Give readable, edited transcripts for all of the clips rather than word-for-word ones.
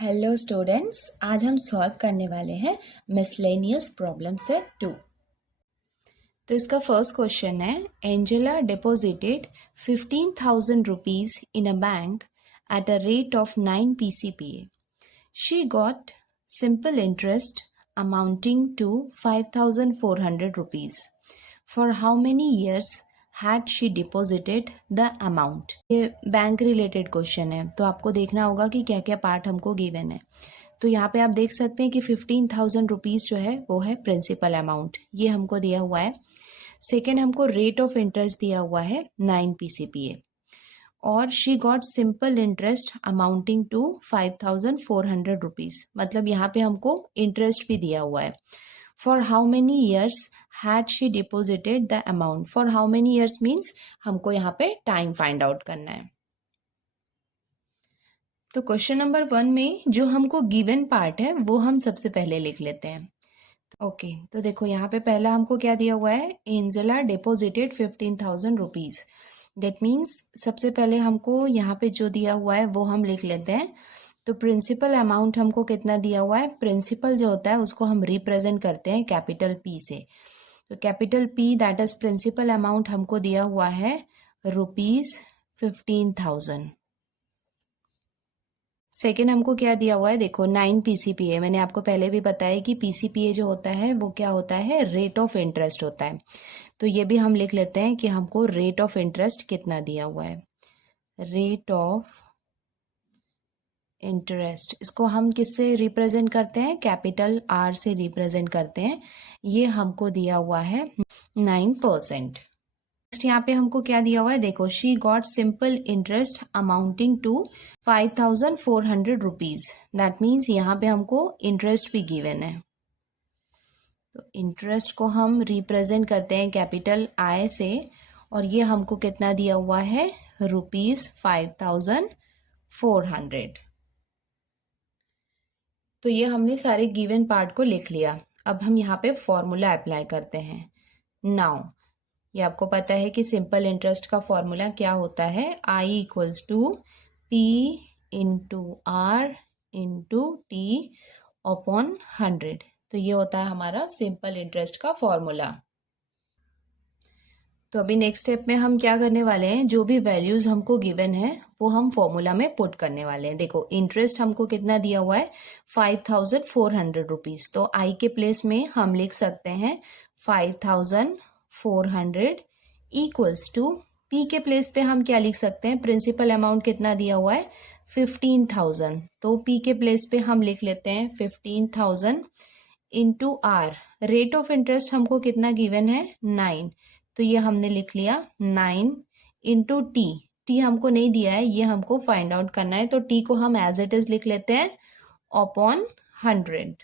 Hello students, आज हम solve करने वाले हैं मिसलेनियस प्रॉब्लम सेट 2। तो इसका फर्स्ट क्वेश्चन है, Angela deposited 15,000 rupees in a bank at a rate of 9 PCPA. She got simple interest amounting to 5,400 rupees. For how many years had she deposited the amount. ये bank related question है, तो आपको देखना होगा कि क्या क्या पार्ट हमको गिवन है। तो यहाँ पे आप देख सकते हैं कि 15,000 रुपीज़ जो है वो है प्रिंसिपल अमाउंट, ये हमको दिया हुआ है। सेकेंड, हमको रेट ऑफ इंटरेस्ट दिया हुआ है 9 PCPA और she got simple interest amounting to 5,400 rupees, मतलब यहाँ पे हमको इंटरेस्ट भी दिया हुआ है। For how many years had she deposited the amount. For how many years means हमको यहाँ पे टाइम फाइंड आउट करना है। तो क्वेश्चन नंबर 1 में जो हमको गिवन पार्ट है वो हम सबसे पहले लिख लेते हैं। ओके, तो देखो यहाँ पे पहला हमको क्या दिया हुआ है, Angela deposited 15,000 rupees. That means सबसे पहले हमको यहाँ पे जो दिया हुआ है वो हम लिख लेते हैं। तो प्रिंसिपल अमाउंट हमको कितना दिया हुआ है, प्रिंसिपल जो होता है उसको हम रिप्रेजेंट करते हैं कैपिटल P से। तो capital P that is principal amount हमको दिया हुआ है ₹15,000. सेकेंड हमको क्या दिया हुआ है, देखो 9 PCPA. मैंने आपको पहले भी बताया कि PCPA जो होता है वो क्या होता है, रेट ऑफ इंटरेस्ट होता है। तो ये भी हम लिख लेते हैं कि हमको रेट ऑफ इंटरेस्ट कितना दिया हुआ है, रेट ऑफ इंटरेस्ट. इसको हम किससे रिप्रेजेंट करते हैं, कैपिटल R से रिप्रेजेंट करते हैं। ये हमको दिया हुआ है 9%. नेक्स्ट यहाँ पे हमको क्या दिया हुआ है, देखो she got simple interest amounting to 5,400 rupees. That means यहाँ पे हमको इंटरेस्ट भी गिवन है। तो इंटरेस्ट को हम रिप्रेजेंट करते हैं कैपिटल I से और ये हमको कितना दिया हुआ है, ₹5,400. तो ये हमने सारे गिवन पार्ट को लिख लिया। अब हम यहाँ पे फॉर्मूला अप्लाई करते हैं। नाउ ये आपको पता है कि सिंपल इंटरेस्ट का फॉर्मूला क्या होता है, I equals to P into R into T upon 100. तो ये होता है हमारा सिंपल इंटरेस्ट का फॉर्मूला। तो अभी नेक्स्ट स्टेप में हम क्या करने वाले हैं, जो भी वैल्यूज हमको गिवन है वो हम फॉर्मूला में पुट करने वाले हैं। देखो इंटरेस्ट हमको कितना दिया हुआ है, 5,400 रुपीज. तो I के प्लेस में हम लिख सकते हैं 5,400 इक्वल्स टू P के प्लेस पे हम क्या लिख सकते हैं, प्रिंसिपल अमाउंट कितना दिया हुआ है 15,000. तो P के प्लेस पे हम लिख लेते हैं 15,000 into R. Rate of interest हमको कितना गिवन है, 9. तो ये हमने लिख लिया 9 इंटू टी हमको नहीं दिया है, ये हमको फाइंड आउट करना है। तो टी को हम एज इट इज लिख लेते हैं अपॉन 100.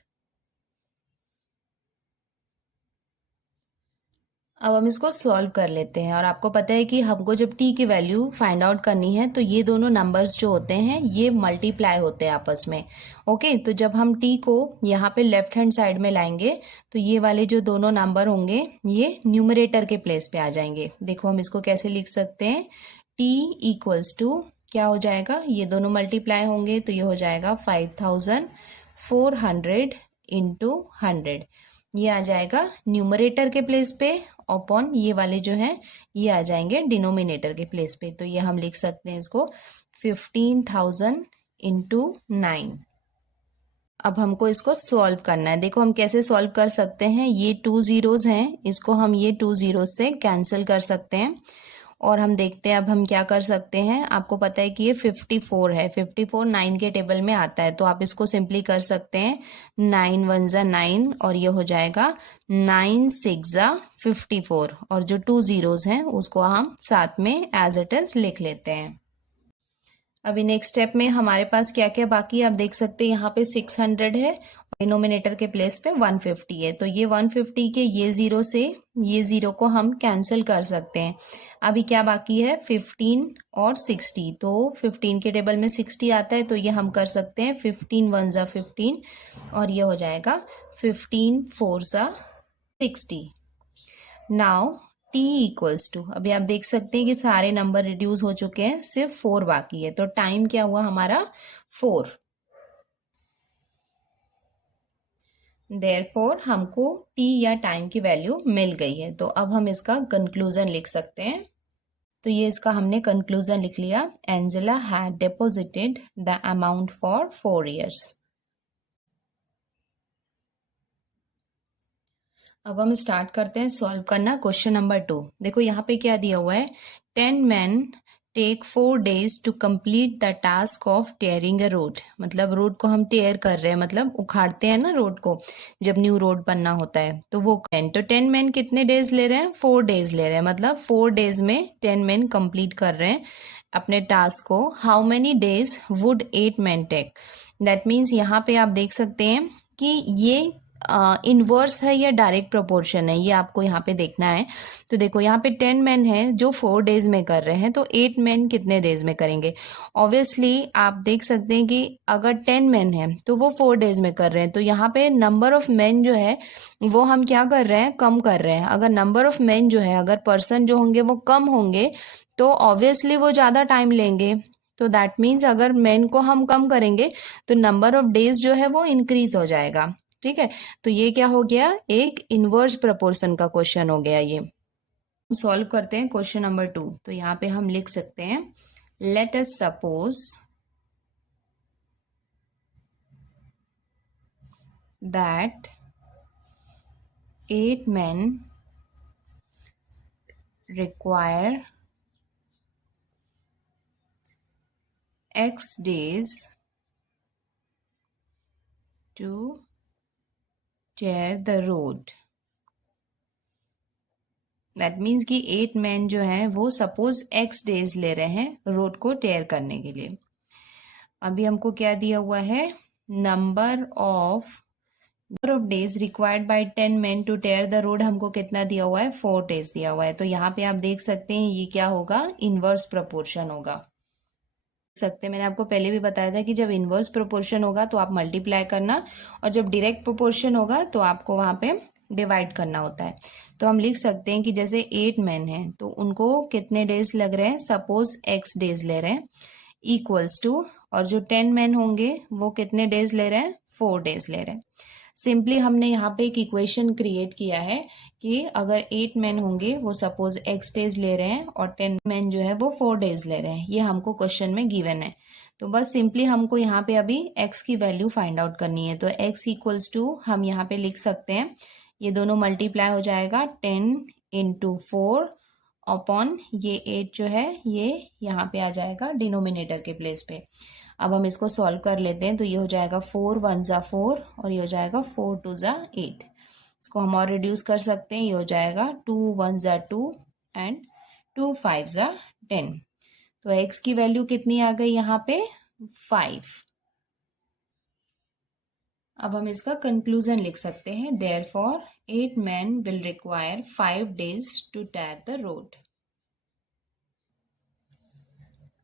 अब हम इसको सॉल्व कर लेते हैं और आपको पता है कि हमको जब टी की वैल्यू फाइंड आउट करनी है तो ये दोनों नंबर्स जो होते हैं ये मल्टीप्लाई होते हैं आपस में। ओके, तो जब हम टी को यहाँ पे लेफ्ट हैंड साइड में लाएंगे तो ये वाले जो दोनों नंबर होंगे ये न्यूमरेटर के प्लेस पे आ जाएंगे। देखो हम इसको कैसे लिख सकते हैं, टी इक्वल्स टू क्या हो जाएगा, ये दोनों मल्टीप्लाई होंगे तो ये हो जाएगा 5,400 इंटू 100. ये आ जाएगा न्यूमरेटर के प्लेस पे अपॉन ये वाले जो हैं ये आ जाएंगे डिनोमिनेटर के प्लेस पे. तो ये हम लिख सकते हैं इसको 15,000 इंटू 9. अब हमको इसको सॉल्व करना है। देखो हम कैसे सॉल्व कर सकते हैं, ये 2 जीरोज हैं, इसको हम ये 2 जीरोज से कैंसिल कर सकते हैं और हम देखते हैं अब हम क्या कर सकते हैं। आपको पता है कि ये 54 है, 54 9 के टेबल में आता है, तो आप इसको सिंपली कर सकते हैं 9 1 जा 9 और ये हो जाएगा 9 6 जा 54 और जो 2 जीरोज हैं उसको हम साथ में एज इट इज लिख लेते हैं। अभी नेक्स्ट स्टेप में हमारे पास क्या क्या बाकी है, आप देख सकते हैं यहाँ पे 600 है और डिनोमिनेटर के प्लेस पे 150 है। तो ये 150 के ये जीरो से ये जीरो को हम कैंसिल कर सकते हैं। अभी क्या बाकी है, 15 और 60. तो 15 के टेबल में 60 आता है तो ये हम कर सकते हैं 15 1 जा 15 और ये हो जाएगा 15 4 जा 60. नाउ टी इक्वल्स टू, अभी आप देख सकते हैं कि सारे नंबर रिड्यूस हो चुके हैं, सिर्फ 4 बाकी है। तो टाइम क्या हुआ हमारा 4. देयरफॉर हमको टी या टाइम की वैल्यू मिल गई है। तो अब हम इसका कंक्लूजन लिख सकते हैं। तो ये इसका हमने कंक्लूजन लिख लिया। Angela had deposited the amount for 4 years। अब हम स्टार्ट करते हैं सॉल्व करना क्वेश्चन नंबर 2। देखो यहाँ पे क्या दिया हुआ है, 10 men take 4 days to complete the task of tearing a road. मतलब रोड को हम टेयर कर रहे हैं, मतलब उखाड़ते हैं ना रोड को, जब न्यू रोड बनना होता है तो वो 10। तो 10 men कितने डेज ले रहे हैं, 4 days ले रहे हैं। मतलब 4 days में 10 men कंप्लीट कर रहे हैं अपने टास्क को। How many days would 8 men take. That means यहाँ पे आप देख सकते हैं कि ये इनवर्स है या डायरेक्ट प्रोपोर्शन है, ये आपको यहाँ पे देखना है। तो देखो यहाँ पे 10 men हैं जो 4 days में कर रहे हैं, तो 8 men कितने डेज में करेंगे। ऑब्वियसली आप देख सकते हैं कि अगर 10 men हैं तो वो 4 days में कर रहे हैं, तो यहाँ पे नंबर ऑफ men जो है वो हम क्या कर रहे हैं, कम कर रहे हैं। अगर नंबर ऑफ men जो है, अगर पर्सन जो होंगे वो कम होंगे तो ऑब्वियसली वो ज़्यादा टाइम लेंगे। तो दैट मीन्स अगर मेन को हम कम करेंगे तो नंबर ऑफ डेज जो है वो इंक्रीज हो जाएगा। ठीक है, तो ये क्या हो गया, एक इनवर्स प्रोपोर्शन का क्वेश्चन हो गया। ये सॉल्व करते हैं क्वेश्चन नंबर 2। तो यहाँ पे हम लिख सकते हैं, let us suppose that 8 men require X days to tear the road। That means कि 8 men जो हैं वो सपोज X डेज ले रहे हैं रोड को टेयर करने के लिए। अभी हमको क्या दिया हुआ है, number of days required by 10 men to tear the road हमको कितना दिया हुआ है, 4 days दिया हुआ है। तो यहाँ पे आप देख सकते हैं ये क्या होगा, इनवर्स प्रोपोर्शन होगा। सकते हैं, मैंने आपको पहले भी बताया था कि जब इनवर्स प्रोपोर्शन होगा तो आप मल्टीप्लाई करना, और जब डायरेक्ट प्रोपोर्शन होगा तो आपको वहां पे डिवाइड करना होता है। तो हम लिख सकते हैं कि जैसे 8 men हैं तो उनको कितने डेज लग रहे हैं, सपोज X डेज ले रहे हैं, इक्वल्स टू, और जो 10 men होंगे वो कितने डेज ले रहे हैं, 4 days ले रहे हैं। सिंपली हमने यहाँ पे एक इक्वेशन क्रिएट किया है कि अगर 8 men होंगे वो सपोज X डेज ले रहे हैं और 10 men जो है वो 4 days ले रहे हैं, ये हमको क्वेश्चन में गिवन है। तो बस सिंपली हमको यहाँ पे अभी X की वैल्यू फाइंड आउट करनी है। तो X इक्वल्स टू हम यहाँ पे लिख सकते हैं, ये दोनों मल्टीप्लाई हो जाएगा 10 इंटू 4 अपॉन ये 8 जो है ये यहाँ पे आ जाएगा डिनोमिनेटर के प्लेस पे। अब हम इसको सॉल्व कर लेते हैं। तो ये हो जाएगा 4 1 ज़ा 4 और ये हो जाएगा 4 2 ज़ा 8। इसको हम और रिड्यूस कर सकते हैं, ये हो जाएगा 2 1 ज़ा 2 एंड 2 5 ज़ा 10। तो x की वैल्यू कितनी आ गई यहाँ पे, 5। अब हम इसका कंक्लूजन लिख सकते हैं, therefore 8 men will require 5 days to tear the road।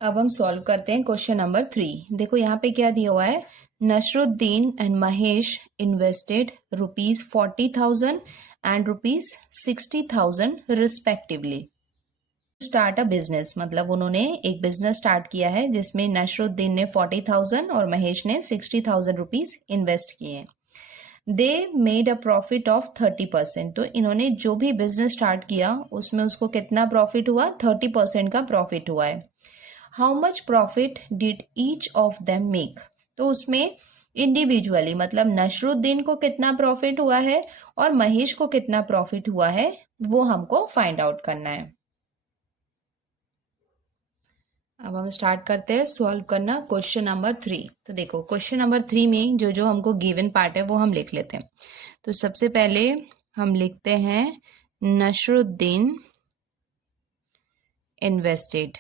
अब हम सॉल्व करते हैं क्वेश्चन नंबर 3। देखो यहाँ पे क्या दिया हुआ है, Nasruddin and Mahesh invested ₹40,000 and ₹60,000 respectively start a business. मतलब उन्होंने एक बिजनेस स्टार्ट किया है जिसमें नसरुद्दीन ने 40,000 और महेश ने 60,000 रुपीज इन्वेस्ट किए हैं। They made a profit of 30%। तो इन्होंने जो भी बिजनेस स्टार्ट किया उसमें उसको कितना प्रॉफिट हुआ, 30% का प्रॉफिट हुआ है। How much profit did each of them make. तो उसमें इंडिविजुअली मतलब नसरुद्दीन को कितना प्रॉफिट हुआ है और महेश को कितना प्रॉफिट हुआ है वो हमको फाइंड आउट करना है। अब हम स्टार्ट करते हैं सॉल्व करना क्वेश्चन नंबर 3। तो देखो क्वेश्चन नंबर 3 में जो जो हमको गिवन पार्ट है वो हम लिख लेते हैं। तो सबसे पहले हम लिखते हैं नसरुद्दीन इन्वेस्टेड।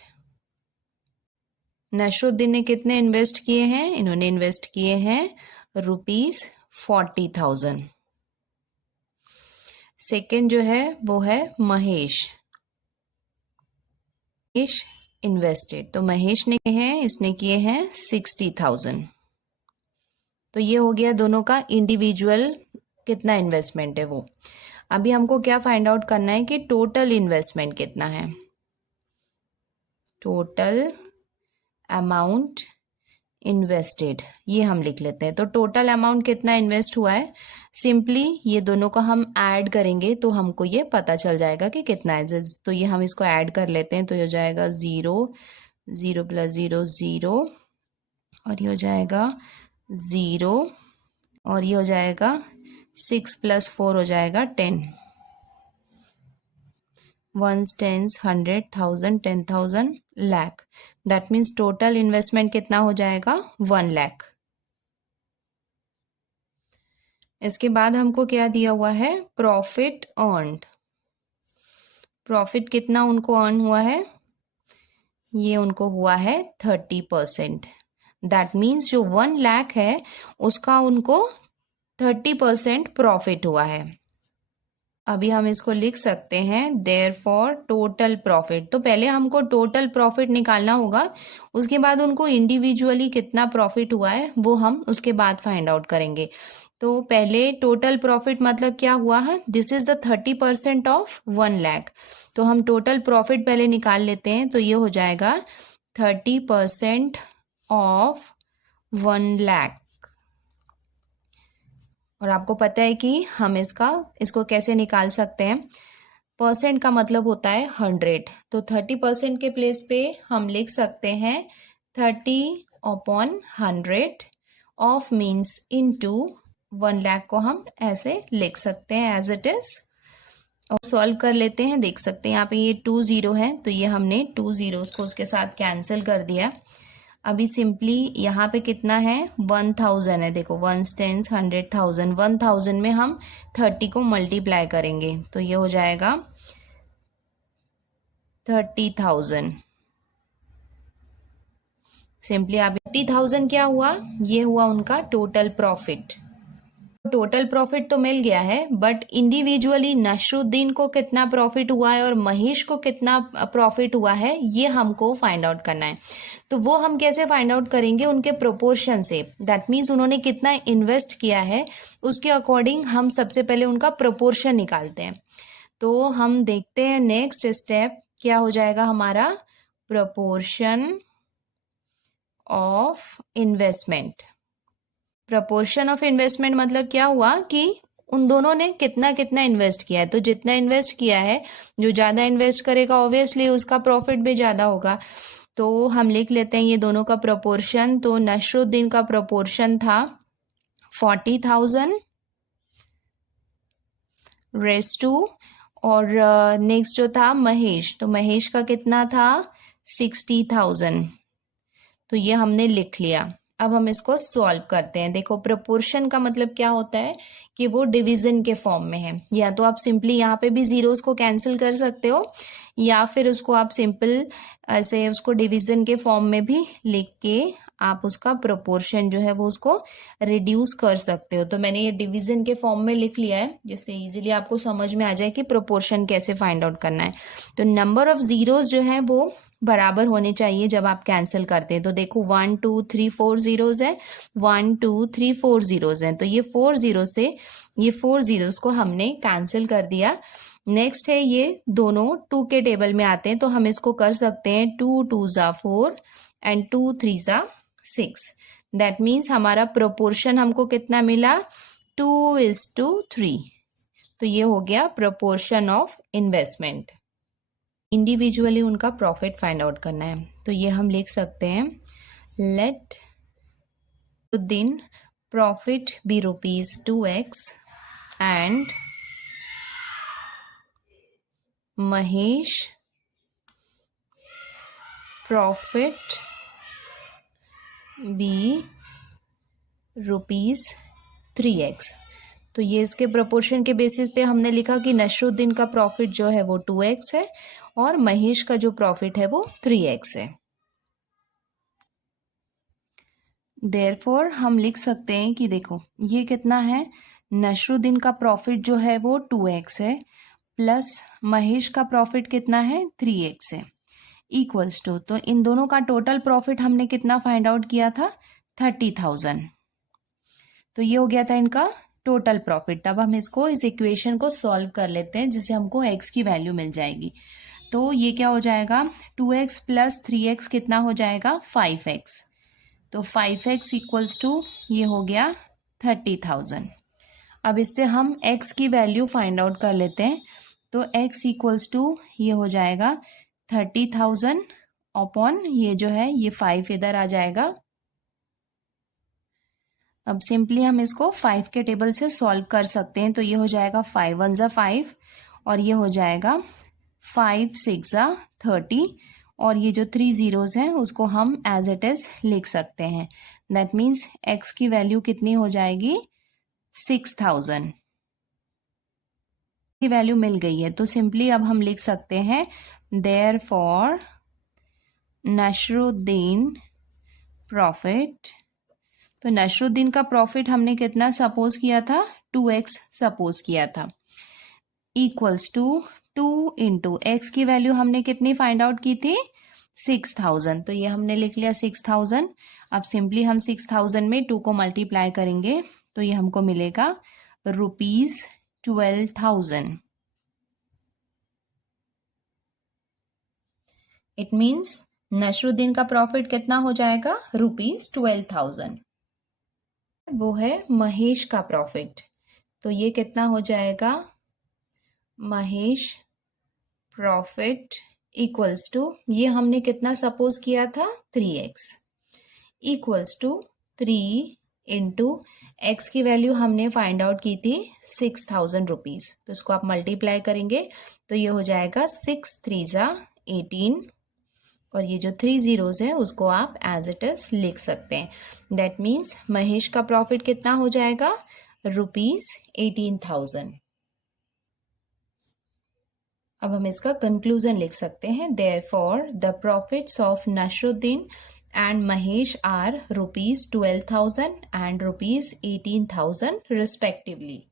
नसरुद्दीन ने कितने इन्वेस्ट किए हैं, इन्होंने इन्वेस्ट किए हैं ₹40,000। सेकेंड जो है वो है महेश इन्वेस्टेड। तो महेश ने किए हैं, इसने किए हैं 60,000। तो ये हो गया दोनों का इंडिविजुअल कितना इन्वेस्टमेंट है वो। अभी हमको क्या फाइंड आउट करना है कि टोटल इन्वेस्टमेंट कितना है, टोटल अमाउंट इन्वेस्टेड, ये हम लिख लेते हैं। तो टोटल अमाउंट कितना इन्वेस्ट हुआ है, सिंपली ये दोनों को हम ऐड करेंगे तो हमको ये पता चल जाएगा कि कितना है। तो ये हम इसको ऐड कर लेते हैं, तो ये हो जाएगा 0, 0 + 0 0, और ये हो जाएगा 0, और ये हो जाएगा 6 + 4 हो जाएगा 10, 1 10 100 1000 10,000 lakh. That means total investment कितना हो जाएगा 1 लाख। इसके बाद हमको क्या दिया हुआ है, प्रॉफिट अर्न्ड। प्रॉफिट कितना उनको अर्न हुआ है, ये उनको हुआ है 30%। दैट मीन्स जो 1 लाख है उसका उनको 30% प्रॉफिट हुआ है। अभी हम इसको लिख सकते हैं देयरफॉर टोटल प्रॉफिट। तो पहले हमको टोटल प्रॉफिट निकालना होगा, उसके बाद उनको इंडिविजुअली कितना प्रॉफिट हुआ है वो हम उसके बाद फाइंड आउट करेंगे। तो पहले टोटल प्रॉफिट मतलब क्या हुआ है, this is the 30% of 1 lakh. तो हम टोटल प्रॉफिट पहले निकाल लेते हैं, तो ये हो जाएगा 30% ऑफ 1 लाख। और आपको पता है कि हम इसको कैसे निकाल सकते हैं, परसेंट का मतलब होता है 100। तो 30% के प्लेस पे हम लिख सकते हैं 30/100 ऑफ मीन्स इनटू 1 लाख को हम ऐसे लिख सकते हैं एज इट इज। और सॉल्व कर लेते हैं, देख सकते हैं यहाँ पे ये 2 0 है, तो ये हमने 2 zeros को उसके साथ कैंसिल कर दिया। अभी सिंपली यहाँ पे कितना है 1000 है, देखो 1 10 100 1000, 1000 में हम 30 को मल्टीप्लाई करेंगे तो ये हो जाएगा 30,000। सिंपली आप 30,000 क्या हुआ, ये हुआ उनका टोटल प्रॉफिट। टोटल प्रॉफिट तो मिल गया है, बट इंडिविजुअली नसरुद्दीन को कितना प्रॉफिट हुआ है और महेश को कितना प्रॉफिट हुआ है ये हमको फाइंड आउट करना है। तो वो हम कैसे फाइंड आउट करेंगे, उनके प्रोपोर्शन से। दैट मीन्स उन्होंने कितना इन्वेस्ट किया है उसके अकॉर्डिंग हम सबसे पहले उनका प्रोपोर्शन निकालते हैं। तो हम देखते हैं नेक्स्ट स्टेप क्या हो जाएगा हमारा, proportion of investment. Proportion of investment मतलब क्या हुआ कि उन दोनों ने कितना कितना इन्वेस्ट किया है। तो जितना इन्वेस्ट किया है, जो ज़्यादा इन्वेस्ट करेगा ऑब्वियसली उसका प्रॉफिट भी ज़्यादा होगा। तो हम लिख लेते हैं ये दोनों का प्रपोर्शन। तो नसरुद्दीन का प्रपोर्शन था 40,000 रेस टू, और नेक्स्ट जो था महेश, तो महेश का कितना था 60,000। तो ये हमने लिख लिया। अब हम इसको सॉल्व करते हैं। देखो प्रोपोर्शन का मतलब क्या होता है कि वो डिवीजन के फॉर्म में है। या तो आप सिंपली यहाँ पे भी जीरोस को कैंसिल कर सकते हो, या फिर उसको आप सिंपल ऐसे उसको डिवीजन के फॉर्म में भी लिख के आप उसका प्रोपोर्शन जो है वो उसको रिड्यूस कर सकते हो। तो मैंने ये डिवीजन के फॉर्म में लिख लिया है, जिससे इजीली आपको समझ में आ जाए कि प्रोपोर्शन कैसे फाइंड आउट करना है। तो नंबर ऑफ जीरोस जो है वो बराबर होने चाहिए जब आप कैंसिल करते हैं। तो देखो 1 2 3 4 जीरोस है, 1 2 3 4 जीरोस हैं, तो ये 4 जीरो से ये 4 जीरोस को हमने कैंसिल कर दिया। नेक्स्ट है ये दोनों 2 के टेबल में आते हैं, तो हम इसको कर सकते हैं 2 2 ज़ा 4 एंड 2 3 ज़ा 6। दैट मीन्स हमारा प्रोपोर्शन हमको कितना मिला 2:3। तो ये हो गया प्रोपोर्शन ऑफ इन्वेस्टमेंट। इंडिविजुअली उनका प्रॉफिट फाइंड आउट करना है, तो ये हम लिख सकते हैं let then profit be ₹2x and Mahesh profit be ₹3x। तो ये इसके प्रोपोर्शन के बेसिस पे हमने लिखा कि नसरुद्दीन का प्रॉफिट जो है वो 2x है और महेश का जो प्रॉफिट है वो 3x है। देयरफॉर हम लिख सकते हैं कि देखो ये कितना है, नसरुद्दीन का प्रॉफिट जो है वो 2x है प्लस महेश का प्रॉफिट कितना है 3x है, इक्वल्स टू, तो इन दोनों का टोटल प्रॉफिट हमने कितना फाइंड आउट किया था 30,000। तो ये हो गया था इनका टोटल प्रॉफिट। अब हम इसको इस इक्वेशन को सॉल्व कर लेते हैं जिससे हमको x की वैल्यू मिल जाएगी। तो ये क्या हो जाएगा 2x प्लस 3x कितना हो जाएगा 5x। तो 5x इक्वल्स टू ये हो गया 30,000। अब इससे हम x की वैल्यू फाइंड आउट कर लेते हैं। तो x इक्वल्स टू ये हो जाएगा 30,000 अपॉन ये जो है ये 5 इधर आ जाएगा। अब सिंपली हम इसको 5 के टेबल से सॉल्व कर सकते हैं। तो ये हो जाएगा 5 1 ज़ा 5 और ये हो जाएगा 5 6 ज़ा 30 और ये जो 3 ज़ीरोज़ हैं उसको हम एज इट इज़ लिख सकते हैं। दैट मीन्स x की वैल्यू कितनी हो जाएगी 6,000 की वैल्यू मिल गई है। तो सिंपली अब हम लिख सकते हैं देयरफॉर नशरुद्दीन प्रॉफिट। तो नशरुद्दीन का प्रॉफिट हमने कितना सपोज किया था 2x सपोज किया था इक्वल्स टू 2 इंटू एक्स की वैल्यू हमने कितनी फाइंड आउट की थी 6,000। तो ये हमने लिख लिया 6,000। अब सिंपली हम 6,000 में 2 को मल्टीप्लाई करेंगे तो ये हमको मिलेगा ₹12,000। इट मीन्स नशरुद्दीन का प्रॉफिट कितना हो जाएगा ₹12,000। वो है महेश का प्रॉफिट। तो ये कितना हो जाएगा महेश प्रॉफिट इक्वल्स टू ये हमने कितना सपोज किया था 3x equals to 3 into x की वैल्यू हमने फाइंड आउट की थी 6,000 रुपीज़। तो इसको आप मल्टीप्लाई करेंगे तो ये हो जाएगा 6 3 ज़ा 18 और ये जो 3 ज़ीरोज़ हैं उसको आप एज इट इज़ लिख सकते हैं। दैट मीन्स महेश का प्रॉफिट कितना हो जाएगा ₹18,000। अब हम इसका कंक्लूजन लिख सकते हैं therefore the profits of Nasruddin and Mahesh are ₹12,000 and ₹18,000 respectively.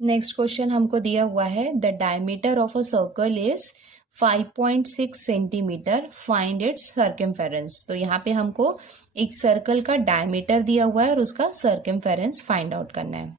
Next question हमको दिया हुआ है the diameter of a circle is 5.6 centimetre, find its circumference. तो यहाँ पे हमको एक सर्कल का डायमीटर दिया हुआ है और उसका सर्कमफेरेंस फाइंड आउट करना है।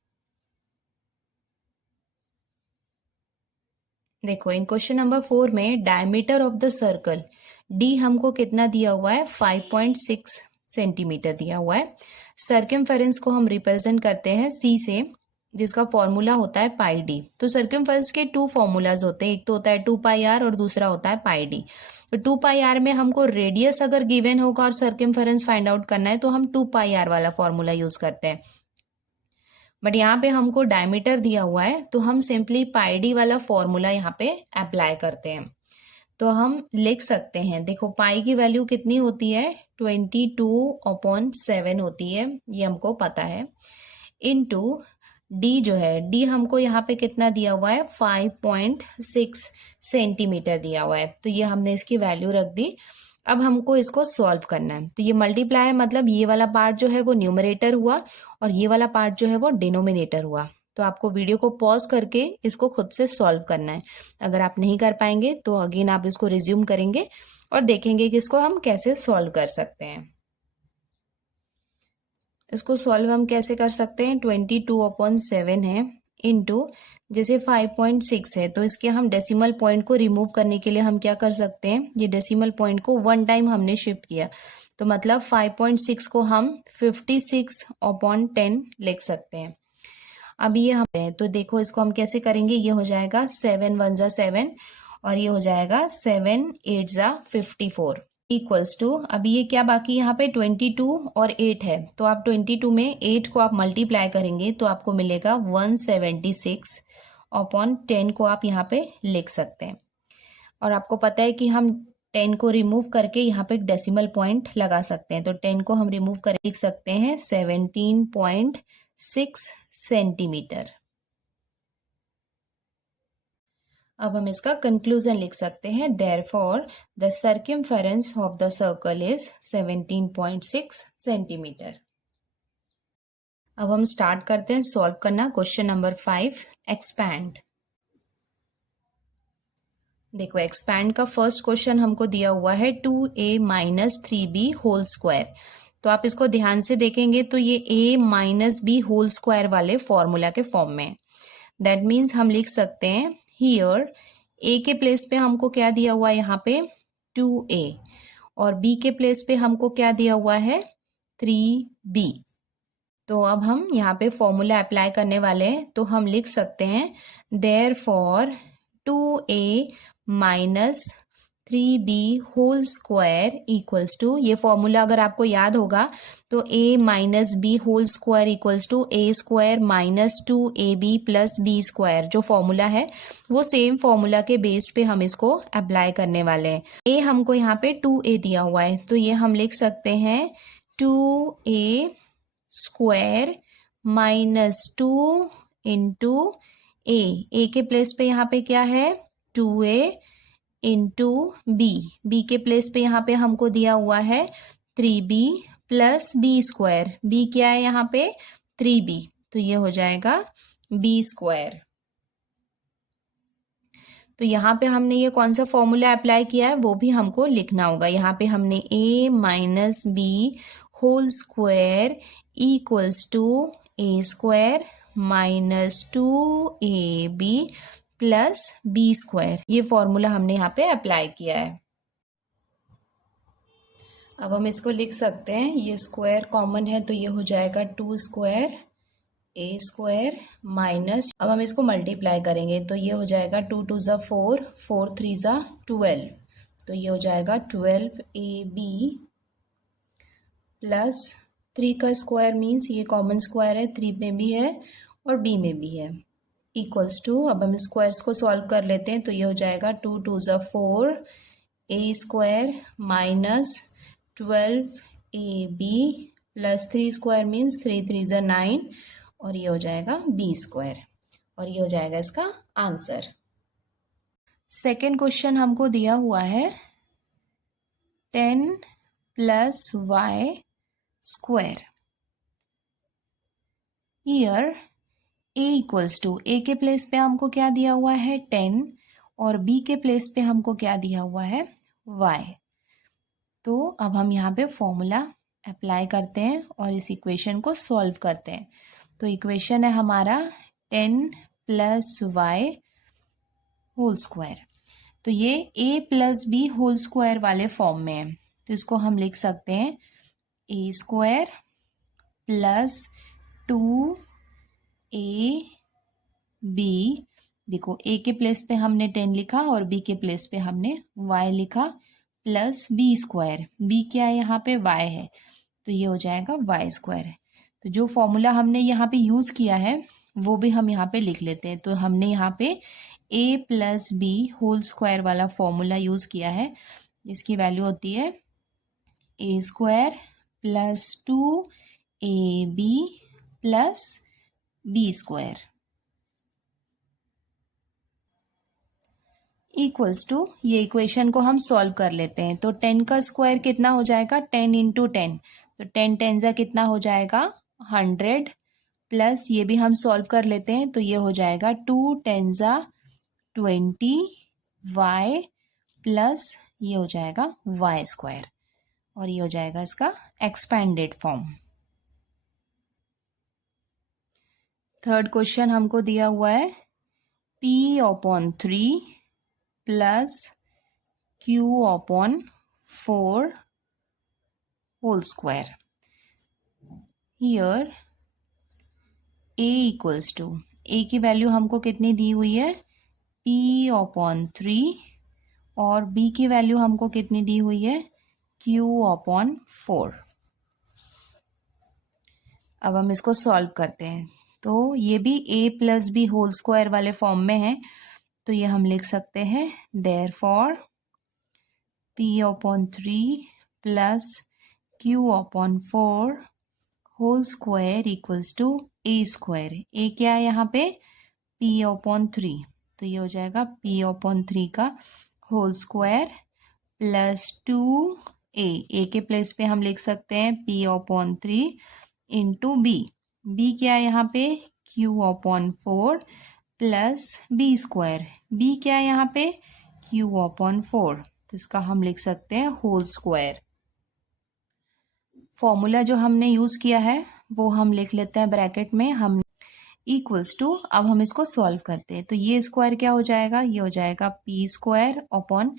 देखो इन क्वेश्चन नंबर 4 में diameter of the circle D हमको कितना दिया हुआ है 5.6 सेंटीमीटर दिया हुआ है। सर्कमफेरेंस को हम रिप्रेजेंट करते हैं सी से जिसका फॉर्मूला होता है पाई डी। तो सर्कमफेरेंस के 2 फॉर्मूलाज होते हैं, एक तो होता है 2 पाई आर और दूसरा होता है पाई डी। तो 2 पाई आर में हमको रेडियस अगर गिवन होगा और सर्कमफेरेंस फाइंड आउट करना है तो हम 2 पाई आर वाला फॉर्मूला यूज करते हैं। बट यहाँ पे हमको डायमीटर दिया हुआ है तो हम सिंपली पाई डी वाला फॉर्मूला यहाँ पे अप्लाई करते हैं। तो हम लिख सकते हैं, देखो पाई की वैल्यू कितनी होती है 22/7 होती है, ये हमको पता है, इनटू डी जो है डी हमको यहाँ पे कितना दिया हुआ है 5.6 सेंटीमीटर दिया हुआ है। तो ये हमने इसकी वैल्यू रख दी। अब हमको इसको सॉल्व करना है। तो ये मल्टीप्लाई है मतलब ये वाला पार्ट जो है वो न्यूमरेटर हुआ और ये वाला पार्ट जो है वो डिनोमिनेटर हुआ। तो आपको वीडियो को पॉज करके इसको खुद से सॉल्व करना है। अगर आप नहीं कर पाएंगे तो अगेन आप इसको रिज्यूम करेंगे और देखेंगे कि इसको हम कैसे सॉल्व कर सकते हैं। इसको सॉल्व हम कैसे कर सकते हैं 22/7 है इनटू जैसे 5.6 है तो इसके हम डेसिमल पॉइंट को रिमूव करने के लिए हम क्या कर सकते हैं, ये डेसिमल पॉइंट को 1 टाइम हमने शिफ्ट किया तो मतलब 5.6 को हम 56/10 लिख सकते हैं। अब ये हम तो देखो इसको हम कैसे करेंगे, ये हो जाएगा 7 1 ज़ा 7 और ये हो जाएगा 7 8 ज़ा 54 इक्वल्स टू अब ये क्या बाकी यहाँ पे 22 और 8 है तो आप 22 में 8 को आप मल्टीप्लाई करेंगे तो आपको मिलेगा 176/10 को आप यहाँ पे लिख सकते हैं। और आपको पता है कि हम 10 को रिमूव करके यहाँ पे एक डेसिमल पॉइंट लगा सकते हैं। तो 10 को हम रिमूव कर लिख सकते हैं 17.6 सेंटीमीटर। अब हम इसका कंक्लूजन लिख सकते हैं therefore the circumference of the circle is 17.6 centimetre. अब हम स्टार्ट करते हैं सॉल्व करना। Question number 5 expand. देखो एक्सपैंड का फर्स्ट क्वेश्चन हमको दिया हुआ है 2a - 3b होल स्क्वायर। तो आप इसको ध्यान से देखेंगे तो ये a - b होल स्क्वायर वाले फॉर्मूला के फॉर्म में। दैट मीन्स हम लिख सकते हैं हियर a के प्लेस पे हमको क्या दिया हुआ है यहाँ पे 2a और b के प्लेस पे हमको क्या दिया हुआ है 3b। तो अब हम यहाँ पे फॉर्मूला अप्लाई करने वाले हैं, तो हम लिख सकते हैं therefore 2a minus 3b whole square equals to, ये फॉर्मूला अगर आपको याद होगा तो a minus b whole square equals to a square minus 2ab plus b square. जो फॉर्मूला है वो सेम फॉर्मूला के बेस्ड पे हम इसको अप्लाई करने वाले हैं। a हमको यहाँ पे 2a दिया हुआ है, तो ये हम लिख सकते हैं 2a square minus 2 into a के प्लेस पे यहाँ पे क्या है 2a इंटू बी के प्लेस पे यहाँ पे हमको दिया हुआ है 3b plus b square. B क्या है यहाँ पे 3b, तो ये हो जाएगा बी स्क्वायर। तो यहाँ पे हमने ये कौन सा फॉर्मूला अप्लाई किया है वो भी हमको लिखना होगा। यहाँ पे हमने a minus b whole square equals to a square minus 2ab plus b square, ये फॉर्मूला हमने यहाँ पे अप्लाई किया है। अब हम इसको लिख सकते हैं, ये स्क्वायर कॉमन है तो ये हो जाएगा 2 स्क्वायर a स्क्वायर माइनस, अब हम इसको मल्टीप्लाई करेंगे तो ये हो जाएगा 2 2 ज़ा 4, 4 3 ज़ा 12, तो ये हो जाएगा 12ab प्लस 3 का स्क्वायर मीन्स ये कॉमन स्क्वायर है, 3 में भी है और b में भी है, इक्वल्स टू, अब हम स्क्वायर्स को सॉल्व कर लेते हैं तो ये हो जाएगा 2 2 ज़ा 4 a square minus 12ab plus 3 square means 3 3 ज़ा 9 और ये हो जाएगा बी स्क्वायर, और ये हो जाएगा इसका आंसर। सेकेंड क्वेश्चन हमको दिया हुआ है 10 plus y square. Here a equals to, a के प्लेस पे हमको क्या दिया हुआ है 10 और b के प्लेस पे हमको क्या दिया हुआ है y। तो अब हम यहाँ पे फॉर्मूला अप्लाई करते हैं और इस इक्वेशन को सॉल्व करते हैं। तो इक्वेशन है हमारा 10 प्लस y होल स्क्वायर, तो ये a plus b whole square वाले फॉर्म में है, तो इसको हम लिख सकते हैं a स्क्वायर प्लस 2ab, देखो a के प्लेस पे हमने 10 लिखा और b के प्लेस पे हमने y लिखा प्लस b स्क्वायर, b क्या है यहाँ पे y है, तो ये हो जाएगा y स्क्वायर। तो जो फॉर्मूला हमने यहाँ पे यूज़ किया है वो भी हम यहाँ पे लिख लेते हैं। तो हमने यहाँ पे a plus b whole square वाला फॉर्मूला यूज़ किया है, जिसकी वैल्यू होती है a square plus 2ab plus b square equals to, ये इक्वेशन को हम सॉल्व कर लेते हैं। तो 10 का स्क्वायर कितना हो जाएगा 10 इंटू 10, तो 10 10 ज़ा कितना हो जाएगा 100 प्लस ये भी हम सॉल्व कर लेते हैं तो ये हो जाएगा 2 10 ज़ा 20 y प्लस ये हो जाएगा y स्क्वायर, और ये हो जाएगा इसका एक्सपेंडेड फॉर्म। थर्ड क्वेश्चन हमको दिया हुआ है p upon 3 plus q upon 4 whole square. Here a equals to, a की वैल्यू हमको कितनी दी हुई है p अपॉन 3 और b की वैल्यू हमको कितनी दी हुई है q अपॉन 4। अब हम इसको सॉल्व करते हैं, तो ये भी a plus b whole square वाले फॉर्म में है, तो ये हम लिख सकते हैं therefore p upon 3 plus q upon 4 whole square equals to a square. a क्या है यहाँ पे p अपॉन 3, तो ये हो जाएगा p अपॉन 3 का होल स्क्वायर प्लस 2a के प्लेस पे हम लिख सकते हैं p अपॉन 3 इंटू b क्या है यहाँ पे q upon 4 plus b square. b क्या है यहाँ पे q अपॉन 4, तो इसका हम लिख सकते हैं होल स्क्वायर। फॉर्मूला जो हमने यूज़ किया है वो हम लिख लेते हैं ब्रैकेट में, हम इक्वल्स टू, अब हम इसको सॉल्व करते हैं तो ये स्क्वायर क्या हो जाएगा, ये हो जाएगा p स्क्वायर अपॉन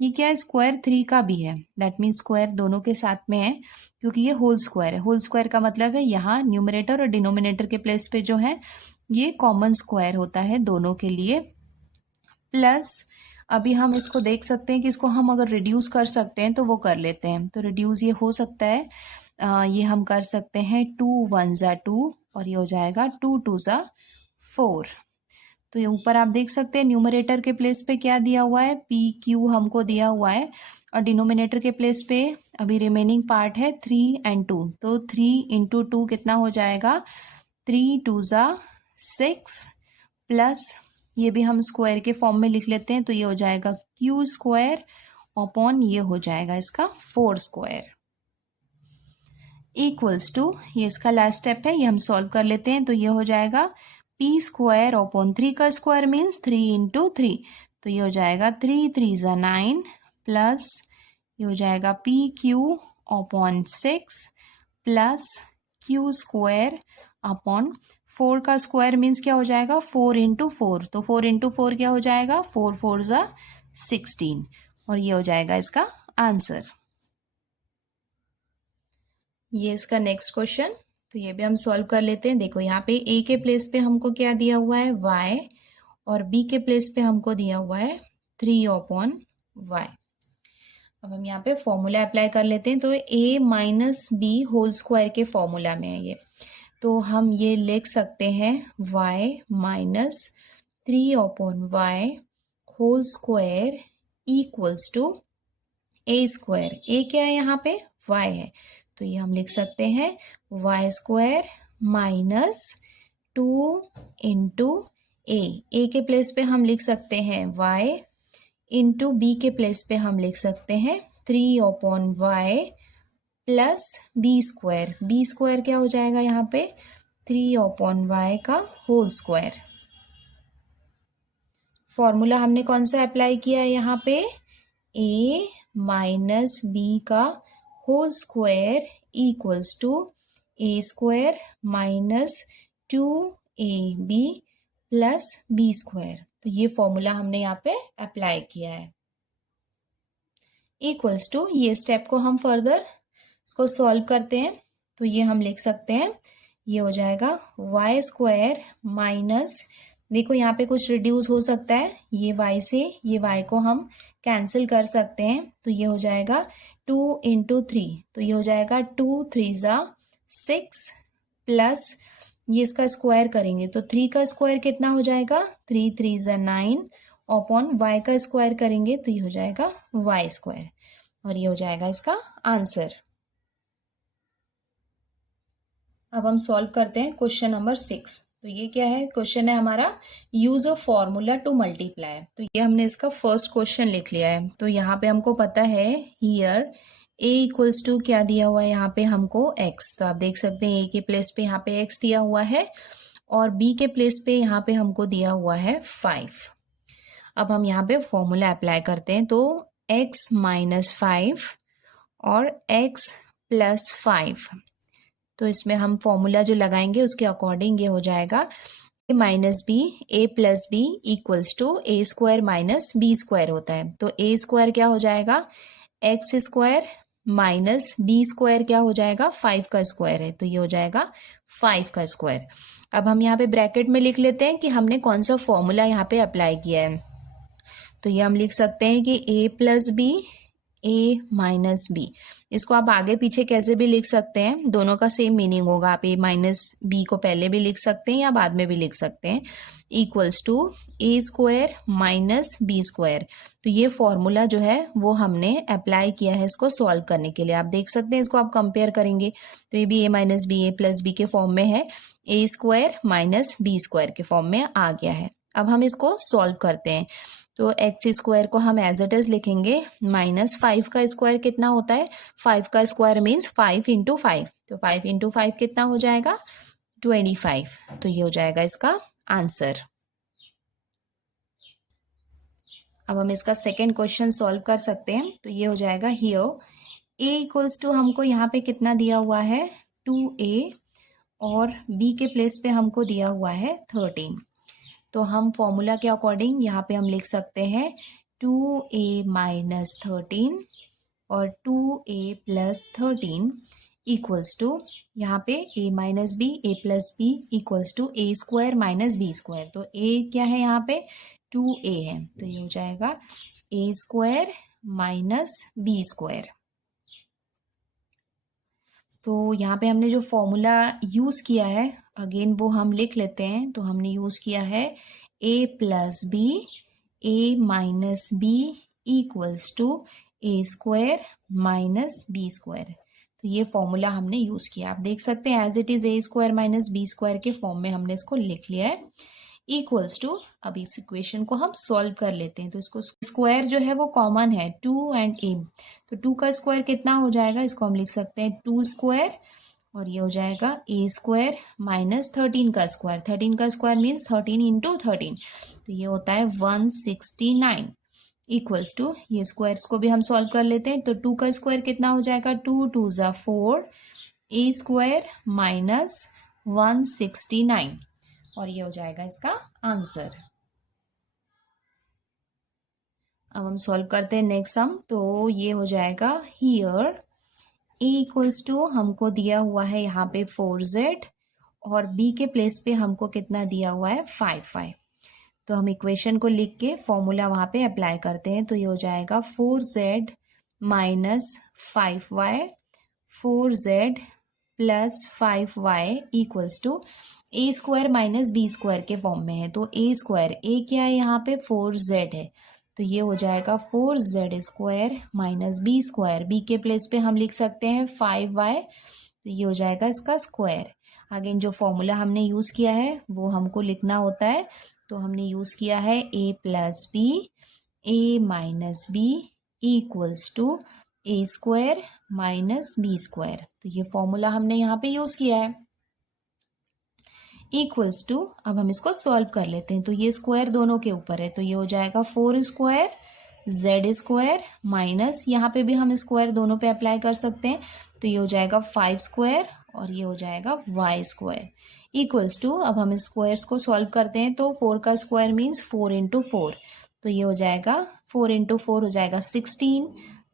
ये क्या है, स्क्वायर 3 का भी है, दैट मीन्स स्क्वायर दोनों के साथ में है क्योंकि ये होल स्क्वायर है। होल स्क्वायर का मतलब है यहाँ न्यूमरेटर और डिनोमिनेटर के प्लेस पे जो है ये कॉमन स्क्वायर होता है दोनों के लिए। प्लस अभी हम इसको देख सकते हैं कि इसको हम अगर रिड्यूस कर सकते हैं तो वो कर लेते हैं। तो रिड्यूस ये हो सकता है, ये हम कर सकते हैं 2 1 ज़ा 2 और ये हो जाएगा 2 2 ज़ा 4। तो ये ऊपर आप देख सकते हैं न्यूमरेटर के प्लेस पे क्या दिया हुआ है, पी क्यू हमको दिया हुआ है, और डिनोमिनेटर के प्लेस पे अभी रिमेनिंग पार्ट है 3 एंड 2। तो 3 इंटू 2 कितना हो जाएगा, 3 2 ज़ा 6 प्लस ये भी हम स्क्वायर के फॉर्म में लिख लेते हैं तो ये हो जाएगा क्यू स्क्वायर अपॉन ये हो जाएगा इसका 4 स्क्वायर इक्वल्स टू, ये इसका लास्ट स्टेप है, ये हम सॉल्व कर लेते हैं। तो ये हो जाएगा पी स्क्वायर अपॉन 3 का स्क्वायर मीन्स 3 इंटू 3, तो ये हो जाएगा 3 3 ज़ा 9 प्लस ये हो जाएगा P Q upon 6 plus Q square upon 4 का स्क्वायर मीन्स क्या हो जाएगा 4 इंटू 4, तो 4 इंटू 4 क्या हो जाएगा 4 4 ज़ा 16 और ये हो जाएगा इसका आंसर। ये इसका नेक्स्ट क्वेश्चन, तो ये भी हम सॉल्व कर लेते हैं। देखो यहाँ पे ए के प्लेस पे हमको क्या दिया हुआ है y और बी के प्लेस पे हमको दिया हुआ है 3 अपॉन y। अब हम यहाँ पे फॉर्मूला अप्लाई कर लेते हैं। तो a minus b whole square के फॉर्मूला में है ये, तो हम ये लिख सकते हैं y minus 3 upon y whole square equals to a square. a क्या है यहाँ पे y है, तो ये हम लिख सकते हैं y square minus 2 into a के प्लेस पे हम लिख सकते हैं y इंटू बी के प्लेस पे हम लिख सकते हैं 3 upon y plus b square क्या हो जाएगा यहाँ पे 3 अपॉन y का होल स्क्वायर। फॉर्मूला हमने कौन सा अप्लाई किया है यहाँ पे, a माइनस बी का whole square equals to a square minus 2ab plus b square. तो ये फॉर्मूला हमने यहाँ पे अप्लाई किया है इक्वल्स टू, ये स्टेप को हम फर्दर इसको सॉल्व करते हैं। तो ये हम लिख सकते हैं, ये हो जाएगा वाई स्क्वायर माइनस, देखो यहाँ पे कुछ रिड्यूस हो सकता है, ये y से ये y को हम कैंसिल कर सकते हैं, तो ये हो जाएगा 2 इंटू 3, तो ये हो जाएगा 2 3 ज़ा 6 प्लस ये इसका स्क्वायर करेंगे तो 3 का स्क्वायर कितना हो जाएगा 3 3 ज़ा 9 अपॉन y का स्क्वायर करेंगे तो ये हो जाएगा y स्क्वायर और ये हो जाएगा इसका आंसर। अब हम सॉल्व करते हैं क्वेश्चन नंबर 6। तो ये क्या है, क्वेश्चन है हमारा use a formula to multiply. तो ये हमने इसका फर्स्ट क्वेश्चन लिख लिया है। तो यहाँ पे हमको पता है हियर a इक्वल्स टू क्या दिया हुआ है यहाँ पे हमको x, तो आप देख सकते हैं a के प्लेस पे यहाँ पे x दिया हुआ है और b के प्लेस पे यहाँ पे हमको दिया हुआ है 5। अब हम यहाँ पे फॉर्मूला अप्लाई करते हैं, तो x माइनस 5 और x प्लस 5, तो इसमें हम फॉर्मूला जो लगाएंगे उसके अकॉर्डिंग ये हो जाएगा a minus b a plus b equals to a square minus b square होता है। तो a स्क्वायर क्या हो जाएगा x square minus b square क्या हो जाएगा 5 का स्क्वायर है, तो ये हो जाएगा 5 का स्क्वायर। अब हम यहाँ पे ब्रैकेट में लिख लेते हैं कि हमने कौन सा फॉर्मूला यहाँ पे अप्लाई किया है। तो ये हम लिख सकते हैं कि a plus b a minus b, इसको आप आगे पीछे कैसे भी लिख सकते हैं, दोनों का सेम मीनिंग होगा। आप ए माइनस बी को पहले भी लिख सकते हैं या बाद में भी लिख सकते हैं, equals to a square minus b square. तो ये फॉर्मूला जो है वो हमने अप्लाई किया है इसको सॉल्व करने के लिए। आप देख सकते हैं इसको आप कंपेयर करेंगे तो ये भी ए minus b a plus B के फॉर्म में है, ए स्क्वायर माइनस बी स्क्वायर के फॉर्म में आ गया है। अब हम इसको सॉल्व करते हैं, तो एक्स स्क्वायर को हम एज इट इज लिखेंगे माइनस 5 का स्क्वायर कितना होता है 5 का स्क्वायर मीन्स 5 इंटू 5, तो 5 इंटू 5 कितना हो जाएगा 25, तो ये हो जाएगा इसका आंसर। अब हम इसका सेकेंड क्वेश्चन सॉल्व कर सकते हैं। तो ये हो जाएगा हियर a इक्वल्स टू हमको यहाँ पे कितना दिया हुआ है 2a और b के प्लेस पे हमको दिया हुआ है 13। तो हम फॉर्मूला के अकॉर्डिंग यहाँ पे हम लिख सकते हैं 2a माइनस 13 और 2a प्लस 13 इक्वल्स टू, यहाँ पे a minus b, a plus b equals to a square minus b square. तो a क्या है यहाँ पे, 2a है, तो ये हो जाएगा a square minus b square. तो यहाँ पे हमने जो फॉर्मूला यूज़ किया है अगेन वो हम लिख लेते हैं। तो हमने यूज़ किया है a plus b, a minus b equals to a square minus b square. तो ये फॉर्मूला हमने यूज़ किया, आप देख सकते हैं as it is a square minus b square के फॉर्म में हमने इसको लिख लिया है इक्वल्स टू। अब इस इक्वेशन को हम सॉल्व कर लेते हैं। तो इसको स्क्वायर जो है वो कॉमन है 2 एंड a, तो 2 का स्क्वायर कितना हो जाएगा, इसको हम लिख सकते हैं 2 स्क्वायर और ये हो जाएगा a स्क्वायर माइनस 13 का स्क्वायर। 13 का स्क्वायर मीन्स 13 इंटू 13, तो ये होता है 169 इक्वल्स टू, ये स्क्वायर्स को भी हम सॉल्व कर लेते हैं। तो 2 का स्क्वायर कितना हो जाएगा, 2 2 ज़ा 4 a स्क्वायर माइनस 169 और ये हो जाएगा इसका आंसर। अब हम सॉल्व करते हैं नेक्स्ट सम। तो ये हो जाएगा हियर a इक्वल्स टू, हमको दिया हुआ है यहाँ पे 4z और b के प्लेस पे हमको कितना दिया हुआ है 5y। तो हम इक्वेशन को लिख के फॉर्मूला वहाँ पे अप्लाई करते हैं। तो ये हो जाएगा 4z minus 5y, 4z plus 5y equals to a square minus b square के फॉर्म में है। तो a स्क्वायर, a क्या है यहाँ पे 4z है, तो ये हो जाएगा 4z square minus b square, b के प्लेस पे हम लिख सकते हैं 5y, तो ये हो जाएगा इसका स्क्वायर। अगेन जो फॉर्मूला हमने यूज़ किया है वो हमको लिखना होता है। तो हमने यूज़ किया है a plus b, a minus b equals to a square minus b square. तो ये फॉर्मूला हमने यहाँ पे यूज़ किया है इक्वल्स टू। अब हम इसको सॉल्व कर लेते हैं। तो ये स्क्वायर दोनों के ऊपर है, तो ये हो जाएगा 4 स्क्वायर z स्क्वायर माइनस, यहाँ पे भी हम स्क्वायर दोनों पे अप्लाई कर सकते हैं, तो ये हो जाएगा 5 स्क्वायर और ये हो जाएगा y स्क्वायर इक्वल्स टू। अब हम स्क्वायर्स को सॉल्व करते हैं। तो 4 का स्क्वायर मीन्स 4 इंटू 4, तो ये हो जाएगा 4 इंटू 4 हो जाएगा 16,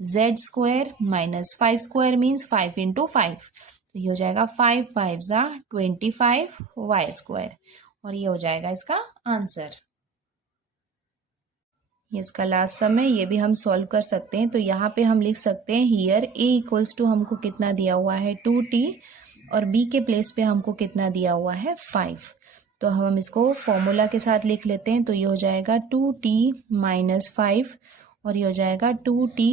z square minus 5 square means 5 into 5, तो ये हो जाएगा 5 5 ज़ा 25 y स्क्वायर और ये हो जाएगा इसका आंसर। ये इसका लास्ट सम है, ये भी हम सॉल्व कर सकते हैं। तो यहाँ पे हम लिख सकते हैं हियर a इक्वल्स टू हमको कितना दिया हुआ है 2t और b के प्लेस पे हमको कितना दिया हुआ है 5। तो हम इसको फॉर्मूला के साथ लिख लेते हैं। तो ये हो जाएगा 2t माइनस 5 और ये हो जाएगा 2t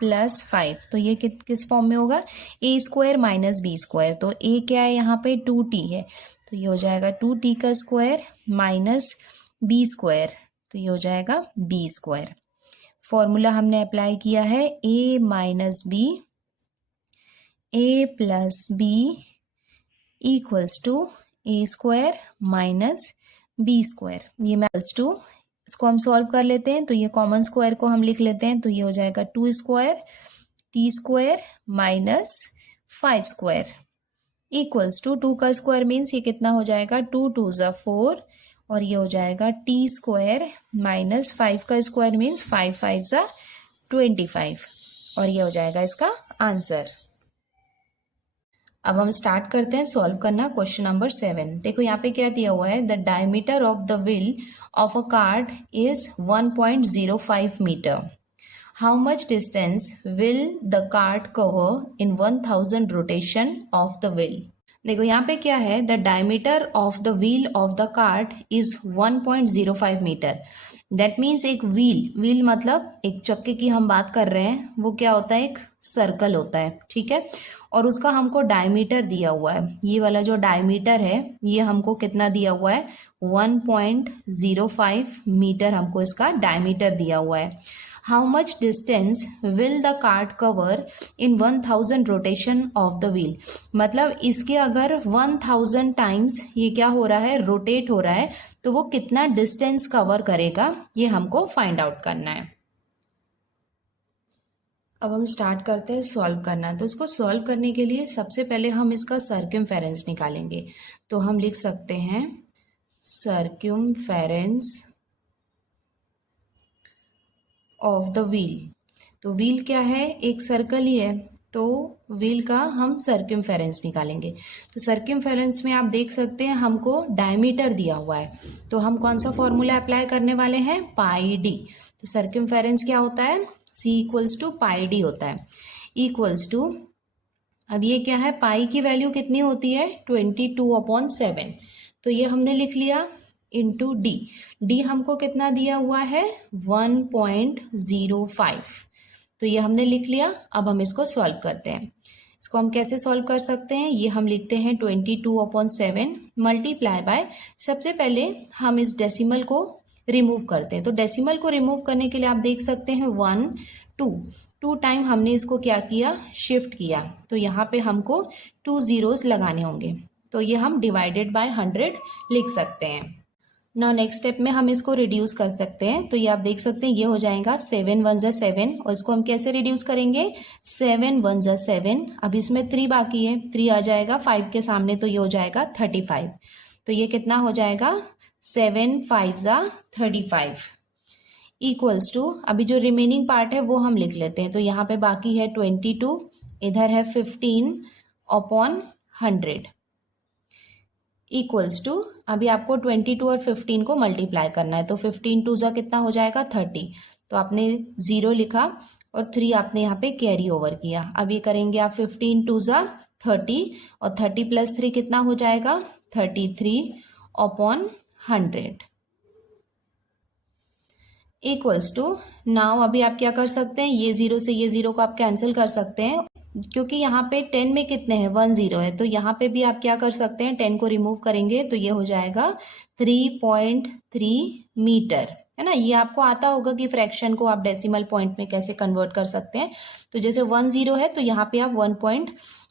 प्लस 5। तो ये किस फॉर्म में होगा, a square minus b square. तो a क्या है यहाँ पे 2t है, तो ये हो जाएगा 2t का स्क्वायर माइनस बी स्क्वायर, तो ये हो जाएगा बी स्क्वायर। फॉर्मूला हमने अप्लाई किया है a minus b, a plus b equals to a square minus b square. ये मैथ्स टू, इसको हम सॉल्व कर लेते हैं। तो ये कॉमन स्क्वायर को हम लिख लेते हैं। तो ये हो जाएगा 2 square t square minus 5 square equals to 2 का स्क्वायर मीन्स ये कितना हो जाएगा 2 2 ज़ा 4 और ये हो जाएगा t स्क्वायर माइनस 5 का स्क्वायर मीन्स 5 5 ज़ा 25 और ये हो जाएगा इसका आंसर। अब हम स्टार्ट करते हैं सॉल्व करना क्वेश्चन नंबर 7। देखो यहाँ पे क्या दिया हुआ है, the diameter of the wheel of a cart is 1.05 metre. How much distance will the cart cover in 1000 rotation of the wheel. देखो यहाँ पे क्या है, the diameter of the wheel of the cart is 1.05 metre. That means एक wheel मतलब एक चक्के की हम बात कर रहे हैं, वो क्या होता है, एक सर्कल होता है, ठीक है। और उसका हमको डायमीटर दिया हुआ है, ये वाला जो डायमीटर है ये हमको कितना दिया हुआ है 1.05 मीटर हमको इसका डायमीटर दिया हुआ है। How much distance will the cart cover in 1000 rotation of the wheel, मतलब इसके अगर 1000 टाइम्स ये क्या हो रहा है, रोटेट हो रहा है, तो वो कितना डिस्टेंस कवर करेगा ये हमको फाइंड आउट करना है। अब हम स्टार्ट करते हैं सॉल्व करना। तो इसको सॉल्व करने के लिए सबसे पहले हम इसका सर्क्यूमफेरेंस निकालेंगे। तो हम लिख सकते हैं सर्क्यूमफेरेंस ऑफ द व्हील। तो व्हील क्या है, एक सर्कल ही है, तो व्हील का हम सर्कमफेरेंस निकालेंगे। तो सर्कमफेरेंस में आप देख सकते हैं हमको डायमीटर दिया हुआ है, तो हम कौन सा फॉर्मूला अप्लाई करने वाले हैं, पाई डी। तो सर्कमफेरेंस क्या होता है, सी इक्वल्स टू पाई डी होता है, इक्वल्स टू, अब ये क्या है, पाई की वैल्यू कितनी होती है 22/7, तो ये हमने लिख लिया इंटू डी। डी हमको कितना दिया हुआ है 1.05, तो ये हमने लिख लिया। अब हम इसको सॉल्व करते हैं। इसको हम कैसे सॉल्व कर सकते हैं, ये हम लिखते हैं 22/7 मल्टीप्लाई बाय, सबसे पहले हम इस डेसिमल को रिमूव करते हैं। तो डेसिमल को रिमूव करने के लिए आप देख सकते हैं 1 2 टाइम हमने इसको क्या किया, शिफ्ट किया, तो यहाँ पे हमको 2 zeros लगाने होंगे, तो ये हम डिवाइडेड बाय 100 लिख सकते हैं। नाउ नेक्स्ट स्टेप में हम इसको रिड्यूस कर सकते हैं, तो ये आप देख सकते हैं ये हो जाएगा 7 1 जा 7, और इसको हम कैसे रिड्यूस करेंगे, 7 1 जा 7, अब इसमें 3 बाकी है, 3 आ जाएगा 5 के सामने, तो ये हो जाएगा 35, तो ये कितना हो जाएगा 7 5 जा 35 इक्वल्स टू, अभी जो रिमेनिंग पार्ट है वो हम लिख लेते हैं। तो यहाँ पे बाकी है 22, इधर है 15/100 इक्वल्स टू, अभी आपको 22 और 15 को मल्टीप्लाई करना है, तो 15 2 जा कितना हो जाएगा 30, तो आपने 0 लिखा और 3 आपने यहाँ पे कैरी ओवर किया। अब ये करेंगे आप 15 2 जा 30, और 30 + 3 कितना हो जाएगा 33/100 इक्वल्स टू, नाउ अभी आप क्या कर सकते हैं, ये 0 से ये 0 को आप कैंसिल कर सकते हैं, क्योंकि यहाँ पे 10 में कितने हैं 1 0 है, तो यहाँ पे भी आप क्या कर सकते हैं 10 को रिमूव करेंगे, तो ये हो जाएगा 3.3 मीटर, है ना। ये आपको आता होगा कि फ्रैक्शन को आप डेसिमल पॉइंट में कैसे कन्वर्ट कर सकते हैं। तो जैसे 1 0 है तो यहाँ पे आप 1 पॉइंट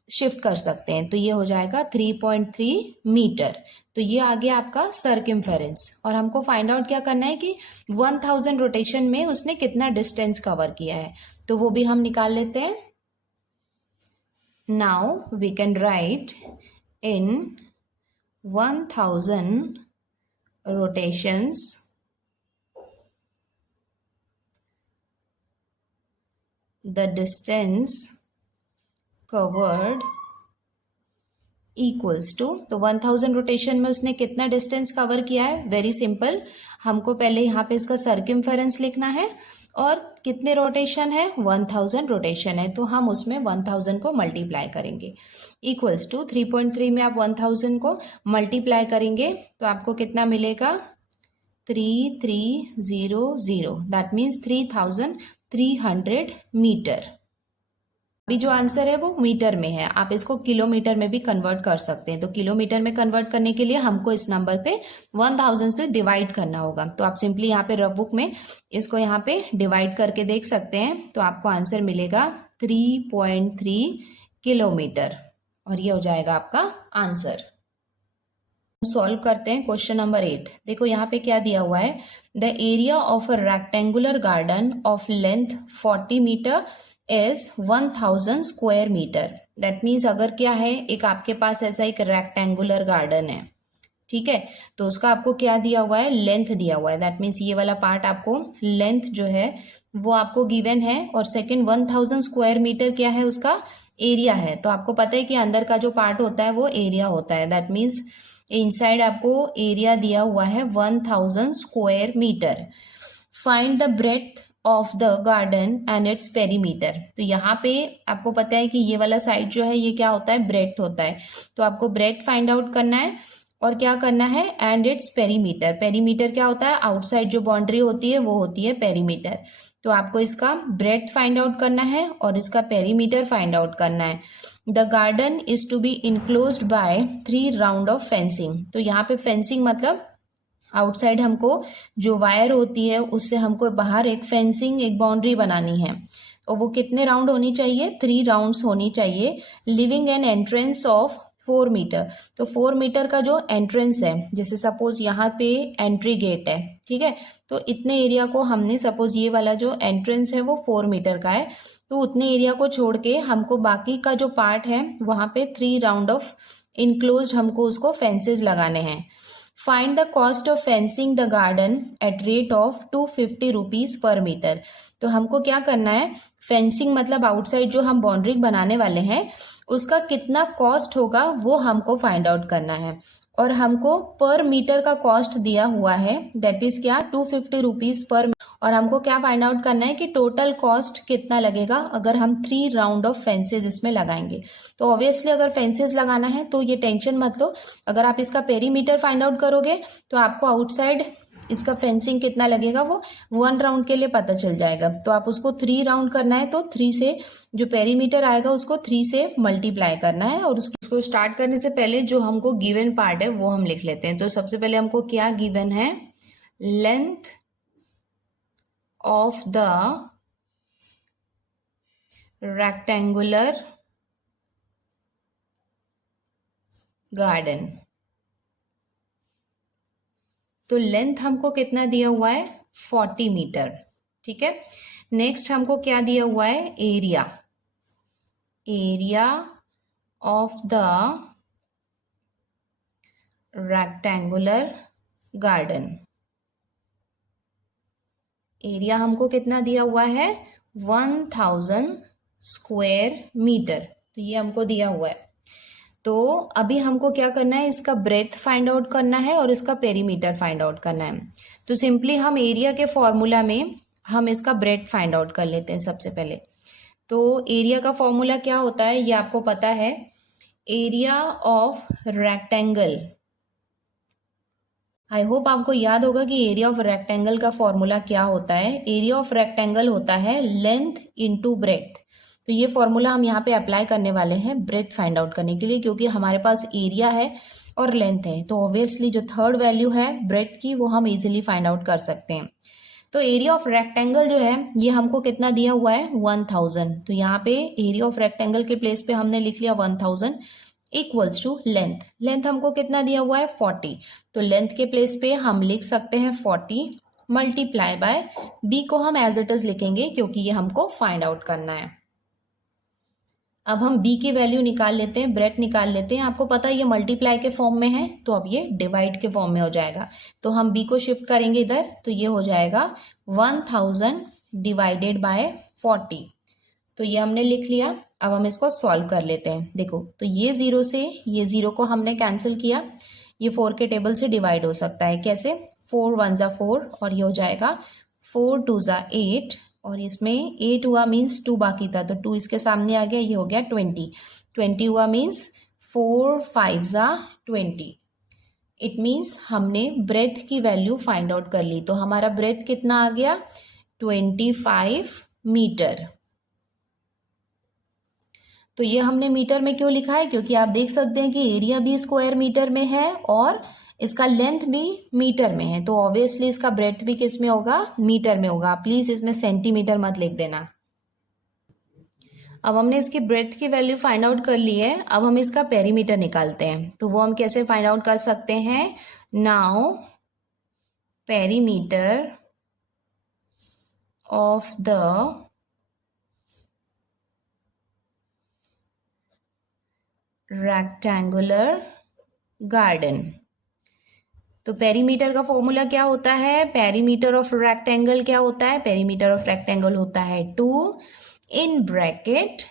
शिफ्ट कर सकते हैं, तो ये हो जाएगा 3.3 मीटर। तो ये आ गया आपका सर्कमफेरेंस, और हमको फाइंड आउट क्या करना है कि 1000 रोटेशन में उसने कितना डिस्टेंस कवर किया है, तो वो भी हम निकाल लेते हैं। Now we can write in 1000 rotations the distance covered equals to, तो 1000 रोटेशन में उसने कितना डिस्टेंस कवर किया है, वेरी सिंपल, हमको पहले यहाँ पे इसका सर्कमफेरेंस लिखना है, और कितने रोटेशन है 1000 रोटेशन है, तो हम उसमें 1000 को मल्टीप्लाई करेंगे, इक्वल्स टू 3.3 में आप 1000 को मल्टीप्लाई करेंगे तो आपको कितना मिलेगा 3300, दैट मीन्स 3300 मीटर। अभी जो आंसर है वो मीटर में है, आप इसको किलोमीटर में भी कन्वर्ट कर सकते हैं। तो किलोमीटर में कन्वर्ट करने के लिए हमको इस नंबर पे 1000 से डिवाइड करना होगा, तो आप सिंपली यहाँ पे रफ बुक में इसको यहाँ पे डिवाइड करके देख सकते हैं, तो आपको आंसर मिलेगा 3.3 किलोमीटर, और ये हो जाएगा आपका आंसर। सॉल्व करते हैं क्वेश्चन नंबर 8। देखो यहाँ पे क्या दिया हुआ है, the area of a rectangular garden of length 40 metre is 1000 square metre. That means अगर क्या है, एक आपके पास ऐसा एक रेक्टेंगुलर गार्डन है, ठीक है, तो उसका आपको क्या दिया हुआ है, लेंथ दिया हुआ है, दैट मीन्स ये वाला पार्ट आपको लेंथ जो है वो आपको गिवन है, और सेकंड 1000 स्क्वायर मीटर क्या है, उसका एरिया है। तो आपको पता है कि अंदर का जो पार्ट होता है वो एरिया होता है, दैट मीन्स इनसाइड आपको एरिया दिया हुआ है 1000 square metre. Find the breadth of the garden and its perimeter. तो यहाँ पे आपको पता है कि ये वाला साइड जो है ये क्या होता है, ब्रेड्थ होता है, तो आपको ब्रेड्थ फाइंड आउट करना है, और क्या करना है, एंड इट्स पेरीमीटर। पेरीमीटर क्या होता है, आउटसाइड जो बाउंड्री होती है वो होती है पेरीमीटर। तो आपको इसका ब्रेड्थ फाइंड आउट करना है और इसका पेरीमीटर फाइंड आउट करना है। The garden is to be enclosed by 3 round of fencing. तो यहाँ पे फेंसिंग मतलब आउटसाइड हमको जो वायर होती है उससे हमको बाहर एक फेंसिंग, एक बाउंड्री बनानी है, और वो कितने राउंड होनी चाहिए, 3 राउंड्स होनी चाहिए। Leaving an entrance of 4 metre. तो 4 मीटर का जो एंट्रेंस है, जैसे सपोज यहाँ पे एंट्री गेट है, ठीक है, तो इतने एरिया को हमने, सपोज ये वाला जो एंट्रेंस है वो 4 मीटर का है, तो उतने एरिया को छोड़ के हमको बाकी का जो पार्ट है वहाँ पे 3 राउंड ऑफ इनक्लोज्ड हमको उसको फेंसेस लगाने हैं। Find the cost of fencing the garden at rate of 250 rupees per metre. तो हमको क्या करना है, फेंसिंग मतलब आउटसाइड जो हम बाउंड्री बनाने वाले हैं उसका कितना कॉस्ट होगा वो हमको फाइंड आउट करना है। और हमको पर मीटर का कॉस्ट दिया हुआ है, दैट इज क्या, 250 रुपीज पर। और हमको क्या फाइंड आउट करना है कि टोटल कॉस्ट कितना लगेगा अगर हम 3 राउंड ऑफ फेंसेज इसमें लगाएंगे। तो ऑब्वियसली अगर फेंसेज लगाना है तो ये टेंशन मत लो, अगर आप इसका पेरीमीटर फाइंड आउट करोगे तो आपको आउटसाइड इसका फेंसिंग कितना लगेगा वो 1 राउंड के लिए पता चल जाएगा। तो आप उसको 3 राउंड करना है तो 3 से जो पेरीमीटर आएगा उसको 3 से मल्टीप्लाई करना है। और उसको स्टार्ट करने से पहले जो हमको गिवन पार्ट है वो हम लिख लेते हैं। तो सबसे पहले हमको क्या गिवन है, length of the rectangular garden. तो लेंथ हमको कितना दिया हुआ है, 40 मीटर। ठीक है, नेक्स्ट हमको क्या दिया हुआ है, area, area of the rectangular garden. Area हमको कितना दिया हुआ है, 1000 स्क्वायर मीटर। तो ये हमको दिया हुआ है। तो अभी हमको क्या करना है, इसका ब्रेथ फाइंड आउट करना है और इसका पेरीमीटर फाइंड आउट करना है। तो सिंपली हम एरिया के फॉर्मूला में हम इसका ब्रेथ फाइंड आउट कर लेते हैं सबसे पहले। तो एरिया का फॉर्मूला क्या होता है ये आपको पता है, area of rectangle. I hope आपको याद होगा कि एरिया ऑफ रेक्टेंगल का फॉर्मूला क्या होता है। एरिया ऑफ रेक्टेंगल होता है लेंथ इंटू ब्रेथ। तो ये फॉर्मूला हम यहाँ पे अप्लाई करने वाले हैं ब्रेथ फाइंड आउट करने के लिए, क्योंकि हमारे पास एरिया है और लेंथ है। तो ऑब्वियसली जो थर्ड वैल्यू है ब्रेथ की वो हम इजीली फाइंड आउट कर सकते हैं। तो एरिया ऑफ रेक्टेंगल जो है ये हमको कितना दिया हुआ है, 1000। तो यहाँ पे एरिया ऑफ रेक्टेंगल के प्लेस पे हमने लिख लिया 1000 इक्वल्स टू लेंथ। लेंथ हमको कितना दिया हुआ है, 40। तो लेंथ के प्लेस पे हम लिख सकते हैं 40 मल्टीप्लाई बाय बी को हम एज इट इज लिखेंगे क्योंकि ये हमको फाइंड आउट करना है। अब हम b की वैल्यू निकाल लेते हैं, ब्रेथ निकाल लेते हैं। आपको पता है ये मल्टीप्लाई के फॉर्म में है तो अब ये डिवाइड के फॉर्म में हो जाएगा। तो हम b को शिफ्ट करेंगे इधर, तो ये हो जाएगा 1000 डिवाइडेड बाय 40। तो ये हमने लिख लिया। अब हम इसको सॉल्व कर लेते हैं। देखो, तो ये 0 से ये 0 को हमने कैंसिल किया, ये 4 के टेबल से डिवाइड हो सकता है। कैसे, 4 1 जा 4 और ये हो जाएगा 4 2 जा 8 और इसमें 8 हुआ मीन्स 2 बाकी था तो 2 इसके सामने आ गया, ये हो गया 20। 20 हुआ मीन्स 4 5 जा 20। इट मीन्स हमने ब्रेथ की वैल्यू फाइंड आउट कर ली। तो हमारा ब्रेथ कितना आ गया, 25 मीटर। तो ये हमने मीटर में क्यों लिखा है, क्योंकि आप देख सकते हैं कि एरिया भी स्क्वायर मीटर में है और इसका लेंथ भी मीटर में है। तो ऑब्वियसली इसका ब्रेथ भी किस में होगा, मीटर में होगा। प्लीज इसमें सेंटीमीटर मत लिख देना। अब हमने इसकी ब्रेथ की वैल्यू फाइंड आउट कर ली है। अब हम इसका पेरीमीटर निकालते हैं। तो वो हम कैसे फाइंड आउट कर सकते हैं, now perimeter of the rectangular garden. तो पेरीमीटर का फॉर्मूला क्या होता है, पेरीमीटर ऑफ रेक्टेंगल क्या होता है, पेरीमीटर ऑफ रेक्टेंगल होता है 2 in bracket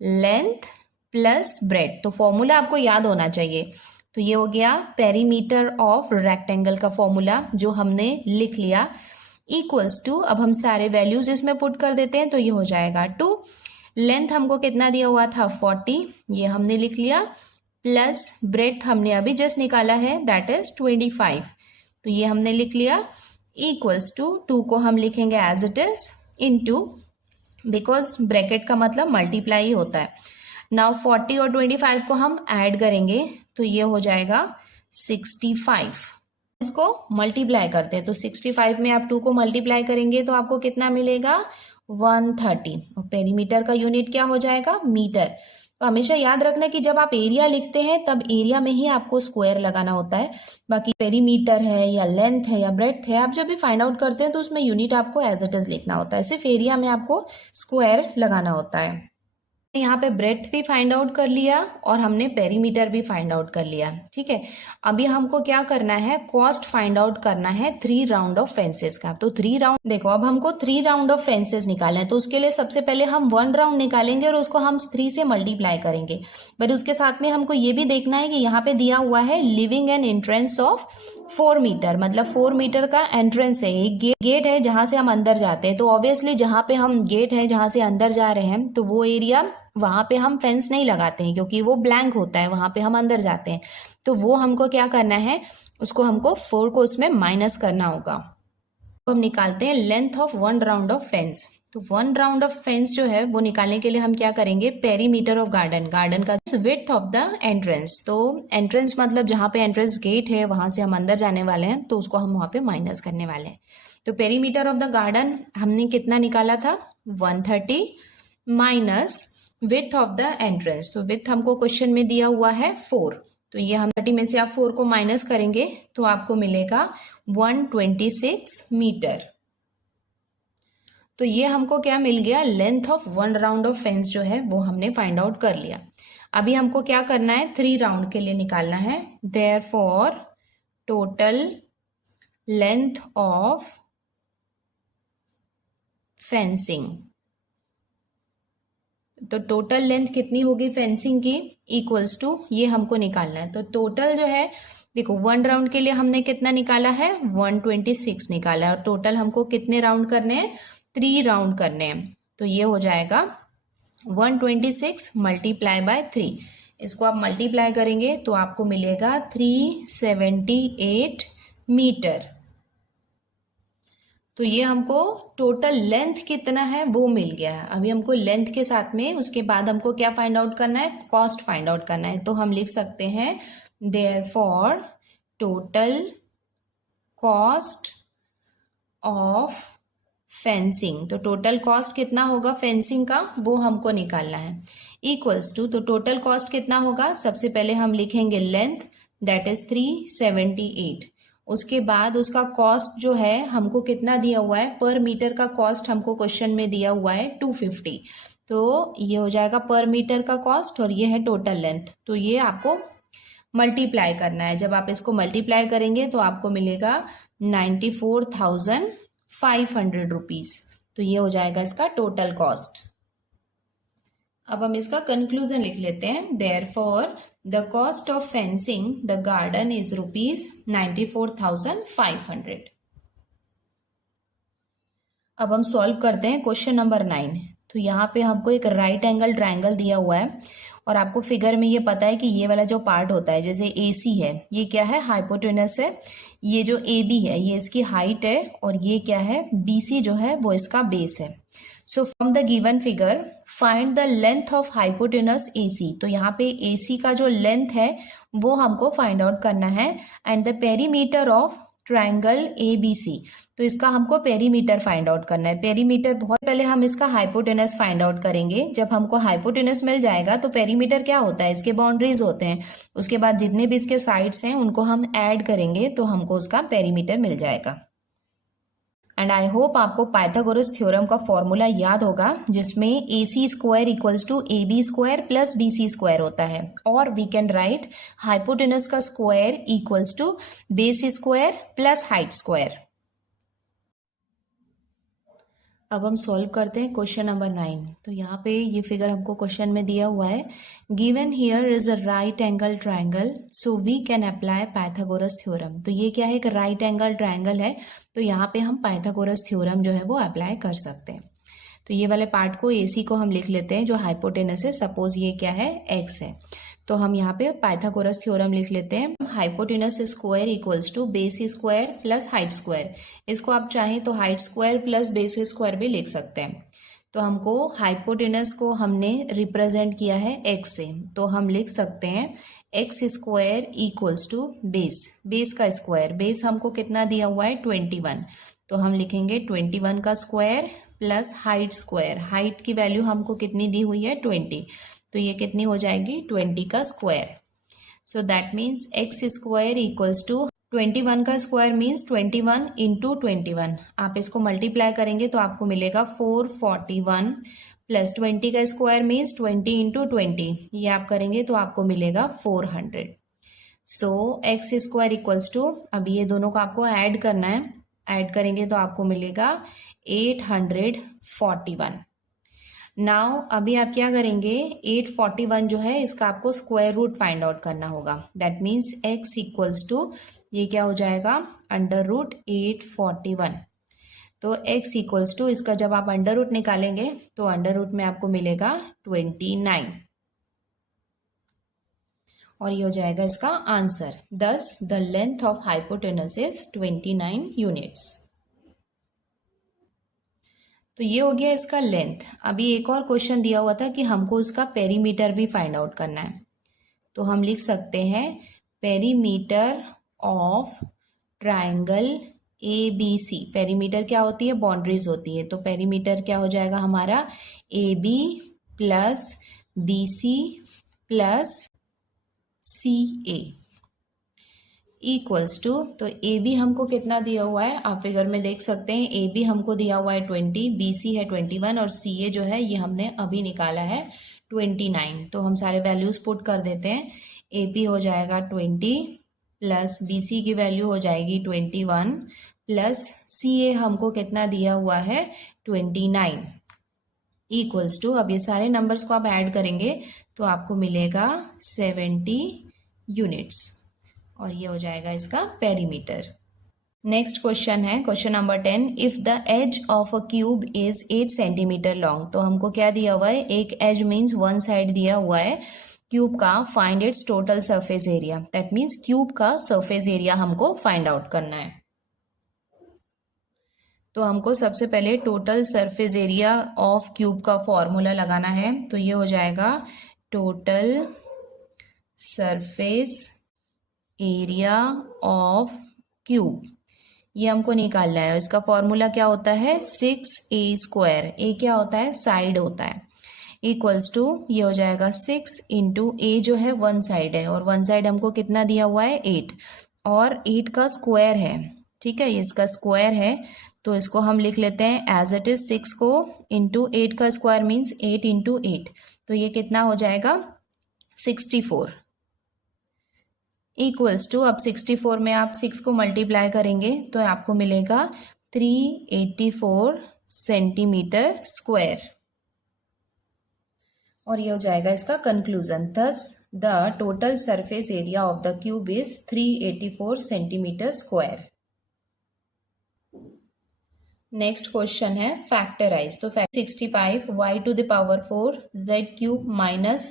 length plus breadth. तो फॉर्मूला आपको याद होना चाहिए। तो ये हो गया पेरीमीटर ऑफ रेक्टेंगल का फॉर्मूला जो हमने लिख लिया, इक्वल्स टू, अब हम सारे वैल्यूज इसमें पुट कर देते हैं। तो ये हो जाएगा 2, लेंथ हमको कितना दिया हुआ था 40, ये हमने लिख लिया, प्लस ब्रेथ हमने अभी जस्ट निकाला है दैट इज 25। तो ये हमने लिख लिया, इक्वल्स टू 2 को हम लिखेंगे as it is into, because bracket का मतलब मल्टीप्लाई ही होता है। नाउ 40 और 25 को हम ऐड करेंगे तो ये हो जाएगा 65। इसको मल्टीप्लाई करते हैं तो 65 में आप 2 को मल्टीप्लाई करेंगे तो आपको कितना मिलेगा, 130। और पेरीमीटर का यूनिट क्या हो जाएगा, मीटर। तो हमेशा याद रखना कि जब आप एरिया लिखते हैं तब एरिया में ही आपको स्क्वायर लगाना होता है। बाकी पेरीमीटर है या लेंथ है या ब्रेथ है, आप जब भी फाइंड आउट करते हैं तो उसमें यूनिट आपको एज इट इज लिखना होता है। सिर्फ एरिया में आपको स्क्वायर लगाना होता है। यहाँ पे ब्रेड्थ भी फाइंड आउट कर लिया और हमने पेरीमीटर भी फाइंड आउट कर लिया। ठीक है, अभी हमको क्या करना है, कॉस्ट फाइंड आउट करना है 3 राउंड ऑफ फेंसेस का। तो 3 राउंड, देखो अब हमको 3 राउंड ऑफ फेंसेस निकालना है, तो उसके लिए सबसे पहले हम 1 राउंड निकालेंगे और उसको हम 3 से मल्टीप्लाई करेंगे। बट उसके साथ में हमको ये भी देखना है कि यहाँ पे दिया हुआ है leaving an entrance of 4 metre, मतलब 4 मीटर का एंट्रेंस है, एक गेट है जहां से हम अंदर जाते हैं। तो ऑब्वियसली जहां पे हम गेट है जहां से अंदर जा रहे हैं, तो वो एरिया वहां पे हम फेंस नहीं लगाते हैं क्योंकि वो ब्लैंक होता है, वहां पे हम अंदर जाते हैं। तो वो हमको क्या करना है, उसको हमको 4 को उसमें माइनस करना होगा। तो हम निकालते हैं length of 1 round of fence. तो 1 राउंड ऑफ फेंस जो है वो निकालने के लिए हम क्या करेंगे, पेरीमीटर ऑफ गार्डन, गार्डन का विड्थ ऑफ द एंट्रेंस। तो एंट्रेंस मतलब जहां पे एंट्रेंस गेट है वहां से हम अंदर जाने वाले हैं, तो उसको हम वहां पे माइनस करने वाले हैं। तो पेरीमीटर ऑफ द गार्डन हमने कितना निकाला था, 130 minus width of the entrance. तो विड्थ हमको क्वेश्चन में दिया हुआ है 4, तो ये हम 30 में से आप 4 को माइनस करेंगे तो आपको मिलेगा 126 मीटर। तो ये हमको क्या मिल गया, length of 1 round of fence जो है वो हमने फाइंड आउट कर लिया। अभी हमको क्या करना है, 3 राउंड के लिए निकालना है। Therefore total length of fencing, तो टोटल लेंथ कितनी होगी फेंसिंग की, इक्वल्स टू ये हमको निकालना है। तो टोटल जो है, देखो 1 राउंड के लिए हमने कितना निकाला है, 126 निकाला है, और टोटल हमको कितने राउंड करने हैं, 3 राउंड करने हैं। तो ये हो जाएगा 126 मल्टीप्लाई बाय 3, इसको आप मल्टीप्लाई करेंगे तो आपको मिलेगा 378 मीटर। तो ये हमको टोटल लेंथ कितना है वो मिल गया है। अभी हमको लेंथ के साथ में उसके बाद हमको क्या फाइंड आउट करना है, कॉस्ट फाइंड आउट करना है। तो हम लिख सकते हैं therefore total cost of fencing. तो टोटल कॉस्ट कितना होगा फेंसिंग का वो हमको निकालना है, इक्वल्स टू, तो टोटल कॉस्ट कितना होगा, सबसे पहले हम लिखेंगे लेंथ, दैट इज 378। उसके बाद उसका कॉस्ट जो है हमको कितना दिया हुआ है, पर मीटर का कॉस्ट हमको क्वेश्चन में दिया हुआ है 250। तो ये हो जाएगा पर मीटर का कॉस्ट और ये है टोटल लेंथ। तो ये आपको मल्टीप्लाई करना है, जब आप इसको मल्टीप्लाई करेंगे तो आपको मिलेगा 94,500 रुपीज। तो ये हो जाएगा इसका टोटल कॉस्ट। अब हम इसका कंक्लूजन लिख लेते हैं। Therefore the cost of fencing the garden is ₹94,500। अब हम सॉल्व करते हैं क्वेश्चन नंबर 9। तो यहाँ पे हमको एक राइट एंगल ट्रायंगल दिया हुआ है और आपको फिगर में ये पता है कि ये वाला जो पार्ट होता है, जैसे AC है, ये क्या है, हाइपोटेनस है। ये जो AB है ये इसकी हाइट है और ये क्या है, BC जो है वो इसका बेस है। So from the given figure find the length of hypotenuse AC। तो यहाँ पे AC का जो लेंथ है वो हमको फाइंड आउट करना है, and the perimeter of triangle ABC। तो इसका हमको पेरीमीटर फाइंड आउट करना है। पेरीमीटर, बहुत पहले हम इसका हाइपोटेनस फाइंड आउट करेंगे। जब हमको हाइपोटेनस मिल जाएगा तो पेरीमीटर क्या होता है, इसके बाउंड्रीज होते हैं। उसके बाद जितने भी इसके साइड्स हैं उनको हम ऐड करेंगे तो हमको उसका पेरीमीटर मिल जाएगा। एंड आई होप आपको पाइथागोरस थ्योरम का फॉर्मूला याद होगा, जिसमें AC square equals to AB square plus BC square होता है, और वी कैन राइट हाइपोटेनस का square equals to base square plus height square. अब हम सॉल्व करते हैं क्वेश्चन नंबर 9। तो यहाँ पे ये फिगर हमको क्वेश्चन में दिया हुआ है, given here is a right angle triangle so we can apply Pythagoras theorem. तो ये क्या है, एक राइट एंगल ट्रायंगल है, तो यहाँ पे हम पाइथागोरस थ्योरम जो है वो अप्लाई कर सकते हैं। तो ये वाले पार्ट को AC को हम लिख लेते हैं, जो हाइपोटेनस है, सपोज ये क्या है, X है। तो हम यहाँ पे पाइथागोरस थ्योरम लिख लेते हैं, hypotenuse square equals to base square plus height square. इसको आप चाहें तो height square plus base square भी लिख सकते हैं। तो हमको हाइपोटेनस को हमने रिप्रेजेंट किया है X से, तो हम लिख सकते हैं X square equals to base, base का स्क्वायर, बेस हमको कितना दिया हुआ है 21, तो हम लिखेंगे 21 का square plus height square, height की वैल्यू हमको कितनी दी हुई है 20, तो ये कितनी हो जाएगी 20 का square. So that means X square equals to 21 का स्क्वायर मीन्स 21 इंटू 21, आप इसको मल्टीप्लाई करेंगे तो आपको मिलेगा 441 प्लस 20 का स्क्वायर मीन्स 20 इंटू 20, ये आप करेंगे तो आपको मिलेगा 400। सो एक्स स्क्वायर इक्वल्स टू, अभी ये दोनों को आपको ऐड करना है, ऐड करेंगे तो आपको मिलेगा 841। नाउ अभी आप क्या करेंगे, 841 जो है इसका आपको स्क्वायर रूट फाइंड आउट करना होगा। That means x equals to, ये क्या हो जाएगा, अंडर रूट 841। तो x इक्वल्स टू, इसका जब आप अंडर रूट निकालेंगे तो अंडर रूट में आपको मिलेगा 29, और ये हो जाएगा इसका आंसर। दस the length of hypotenuse is 29 units. तो ये हो गया इसका लेंथ। अभी एक और क्वेश्चन दिया हुआ था कि हमको इसका पेरीमीटर भी फाइंड आउट करना है, तो हम लिख सकते हैं perimeter of triangle ABC। Perimeter क्या होती है, बाउंड्रीज होती है, तो पेरीमीटर क्या हो जाएगा हमारा, AB plus BC plus CA equals to, तो AB हमको कितना दिया हुआ है, आप फिगर में देख सकते हैं, AB हमको दिया हुआ है 20, BC है 21 और CA जो है ये हमने अभी निकाला है 29। तो हम सारे वैल्यूज पुट कर देते हैं। AB हो जाएगा 20 प्लस BC की वैल्यू हो जाएगी 21 प्लस CA हमको कितना दिया हुआ है 29 इक्वल्स टू, अब ये सारे नंबर्स को आप ऐड करेंगे तो आपको मिलेगा 70 यूनिट्स, और ये हो जाएगा इसका पेरीमीटर। नेक्स्ट क्वेश्चन है question number 10, if the edge of a cube is 8 centimetre long. तो हमको क्या दिया हुआ है, एक एज मीन्स वन साइड दिया हुआ है क्यूब का, find its total surface area. That means cube का सरफेस एरिया हमको फाइंड आउट करना है। तो हमको सबसे पहले total surface area of cube का फॉर्मूला लगाना है, तो ये हो जाएगा total surface area of cube, ये हमको निकालना है। इसका फॉर्मूला क्या होता है, 6a², ए क्या होता है, साइड होता है, इक्वल्स टू, ये हो जाएगा 6 इंटू ए जो है वन साइड है, और वन साइड हमको कितना दिया हुआ है 8, और 8 का स्क्वायर है, ठीक है, इसका स्क्वायर है, तो इसको हम लिख लेते हैं एज इट इज 6 को इंटू 8 का स्क्वायर मीन्स 8 इंटू 8, तो ये कितना हो जाएगा 64 इक्वल्स टू, अब 64 में आप 6 को मल्टीप्लाई करेंगे तो आपको मिलेगा 384 सेंटीमीटर स्क्वायर, और ये हो जाएगा इसका conclusion. Thus the total surface area of the cube is 384 centimetre square. Next question है फैक्टराइज। तो 65 y to the power 4 z cube minus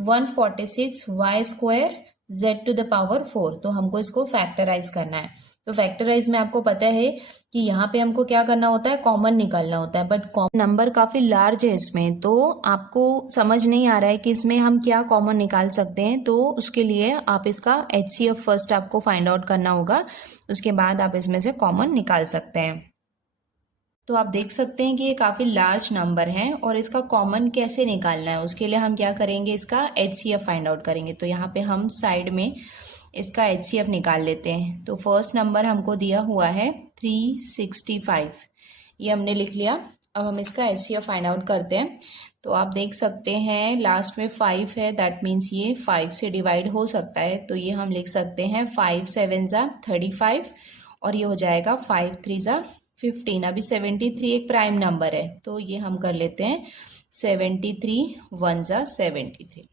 146 y square z to the power 4, तो हमको इसको फैक्टराइज करना है। तो फैक्टराइज में आपको पता है कि यहाँ पे हमको क्या करना होता है, कॉमन निकालना होता है, बट नंबर काफी लार्ज है इसमें, तो आपको समझ नहीं आ रहा है कि इसमें हम क्या कॉमन निकाल सकते हैं, तो उसके लिए आप इसका HCF फर्स्ट आपको फाइंड आउट करना होगा, उसके बाद आप इसमें से कॉमन निकाल सकते हैं। तो आप देख सकते हैं कि ये काफ़ी लार्ज नंबर है, और इसका कॉमन कैसे निकालना है उसके लिए हम क्या करेंगे, इसका HCF फाइंड आउट करेंगे। तो यहाँ पे हम साइड में इसका HCF निकाल लेते हैं। तो फर्स्ट नंबर हमको दिया हुआ है 365, ये हमने लिख लिया। अब हम इसका HCF फाइंड आउट करते हैं। तो आप देख सकते हैं लास्ट में 5 है, दैट मीन्स ये 5 से डिवाइड हो सकता है, तो ये हम लिख सकते हैं 5 7 ज़ा 35, और ये हो जाएगा 5 3 ज़ा 15। अभी 73 एक प्राइम नंबर है, तो ये हम कर लेते हैं 73 1 ज़ा 73।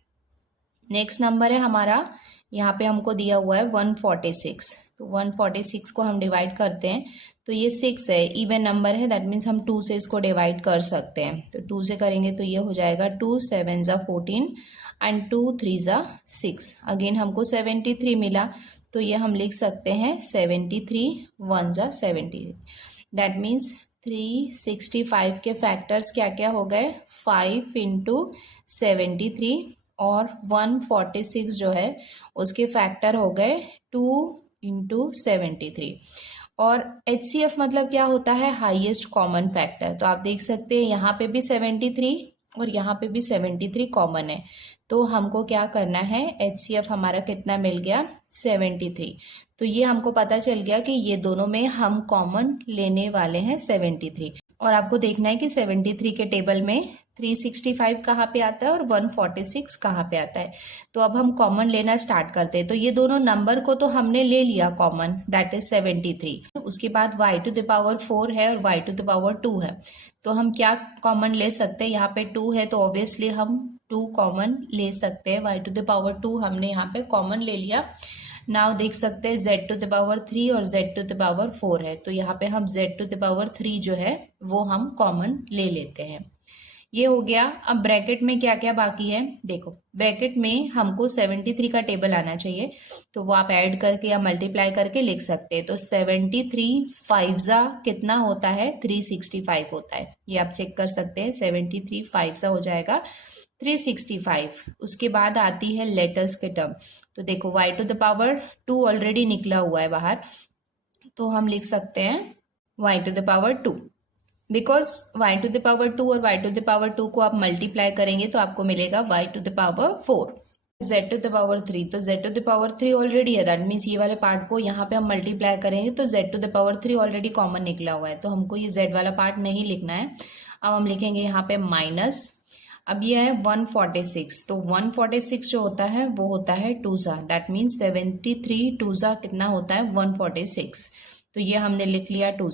नेक्स्ट नंबर है हमारा, यहाँ पे हमको दिया हुआ है 146, तो 146 को हम डिवाइड करते हैं, तो ये 6 है, इवन नंबर है, दैट मीन्स हम 2 से इसको डिवाइड कर सकते हैं। तो 2 से करेंगे तो ये हो जाएगा 2 7 ज़ा 14 एंड 2 3 ज़ा 6। अगेन हमको 73 मिला, तो ये हम लिख सकते हैं 73 1 ज़ा 73। दैट मीन्स 365 के फैक्टर्स क्या क्या हो गए, 5 इंटू 73, और 146 जो है उसके फैक्टर हो गए 2 इंटू 73। और HCF मतलब क्या होता है, हाईएस्ट कॉमन फैक्टर। तो आप देख सकते हैं यहाँ पे भी 73 और यहाँ पे भी 73 कॉमन है, तो हमको क्या करना है, HCF हमारा कितना मिल गया 73। तो ये हमको पता चल गया कि ये दोनों में हम कॉमन लेने वाले हैं 73। और आपको देखना है कि 73 के टेबल में 365 कहाँ पे आता है और 146 कहाँ पे आता है। तो अब हम कॉमन लेना स्टार्ट करते हैं। तो ये दोनों नंबर को तो हमने ले लिया कॉमन, दैट इज 73। उसके बाद y टू द पावर 4 है और y टू द पावर 2 है। तो हम क्या कॉमन ले सकते हैं, यहाँ पे 2 है तो ऑब्वियसली हम 2 कॉमन ले सकते हैं। y टू द पावर 2 हमने यहाँ पे कॉमन ले लिया। नाउ देख सकते हैं z टू द पावर 3 और z टू द पावर 4 है, तो यहाँ पे हम z टू द पावर 3 जो है वो हम कॉमन ले लेते हैं। ये हो गया। अब ब्रैकेट में क्या क्या बाकी है, देखो ब्रैकेट में हमको 73 का टेबल आना चाहिए, तो वो आप ऐड करके या मल्टीप्लाई करके लिख सकते हैं। तो 73 5 कितना होता है, 365 होता है। ये आप चेक कर सकते हैं, 73 5 हो जाएगा 365। उसके बाद आती है लेटर्स के टर्म। तो देखो y to the power 2 already निकला हुआ है बाहर, तो हम लिख सकते हैं y to the power 2, because y to the power 2 और y टू द पावर 2 को आप मल्टीप्लाई करेंगे तो आपको मिलेगा y to the power 4। z to the power 3, तो z to the power 3 already है, दैट मीन्स ये वाले पार्ट को यहाँ पे हम मल्टीप्लाई करेंगे तो z to the power 3 already common निकला हुआ है, तो हमको ये z वाला पार्ट नहीं लिखना है। अब हम लिखेंगे यहाँ पे माइनस। अब ये है 146, तो 146 जो होता है वो होता है 2 दैट मीन्स 73 2 कितना होता है 146, तो ये हमने लिख लिया 2।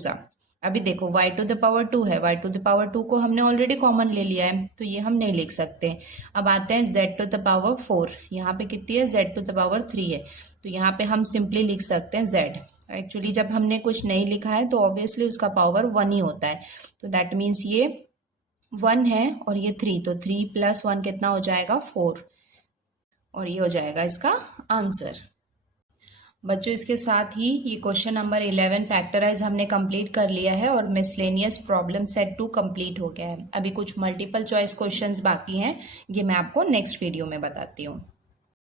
अभी देखो y टू द पावर 2 है, y टू द पावर 2 को हमने ऑलरेडी कॉमन ले लिया है, तो ये हम नहीं लिख सकते। अब आते हैं z टू द पावर 4, यहाँ पे कितनी है z टू द पावर 3 है, तो यहाँ पे हम सिंपली लिख सकते हैं z। एक्चुअली जब हमने कुछ नहीं लिखा है तो ऑब्वियसली उसका पावर 1 ही होता है, तो दैट मीन्स ये 1 है और ये 3, तो 3 प्लस 1 कितना हो जाएगा 4, और ये हो जाएगा इसका आंसर। बच्चों इसके साथ ही ये क्वेश्चन नंबर 11 फैक्टराइज हमने कंप्लीट कर लिया है और मिसलेनियस प्रॉब्लम सेट 2 कंप्लीट हो गया है। अभी कुछ मल्टीपल चॉइस क्वेश्चंस बाकी हैं, ये मैं आपको नेक्स्ट वीडियो में बताती हूँ।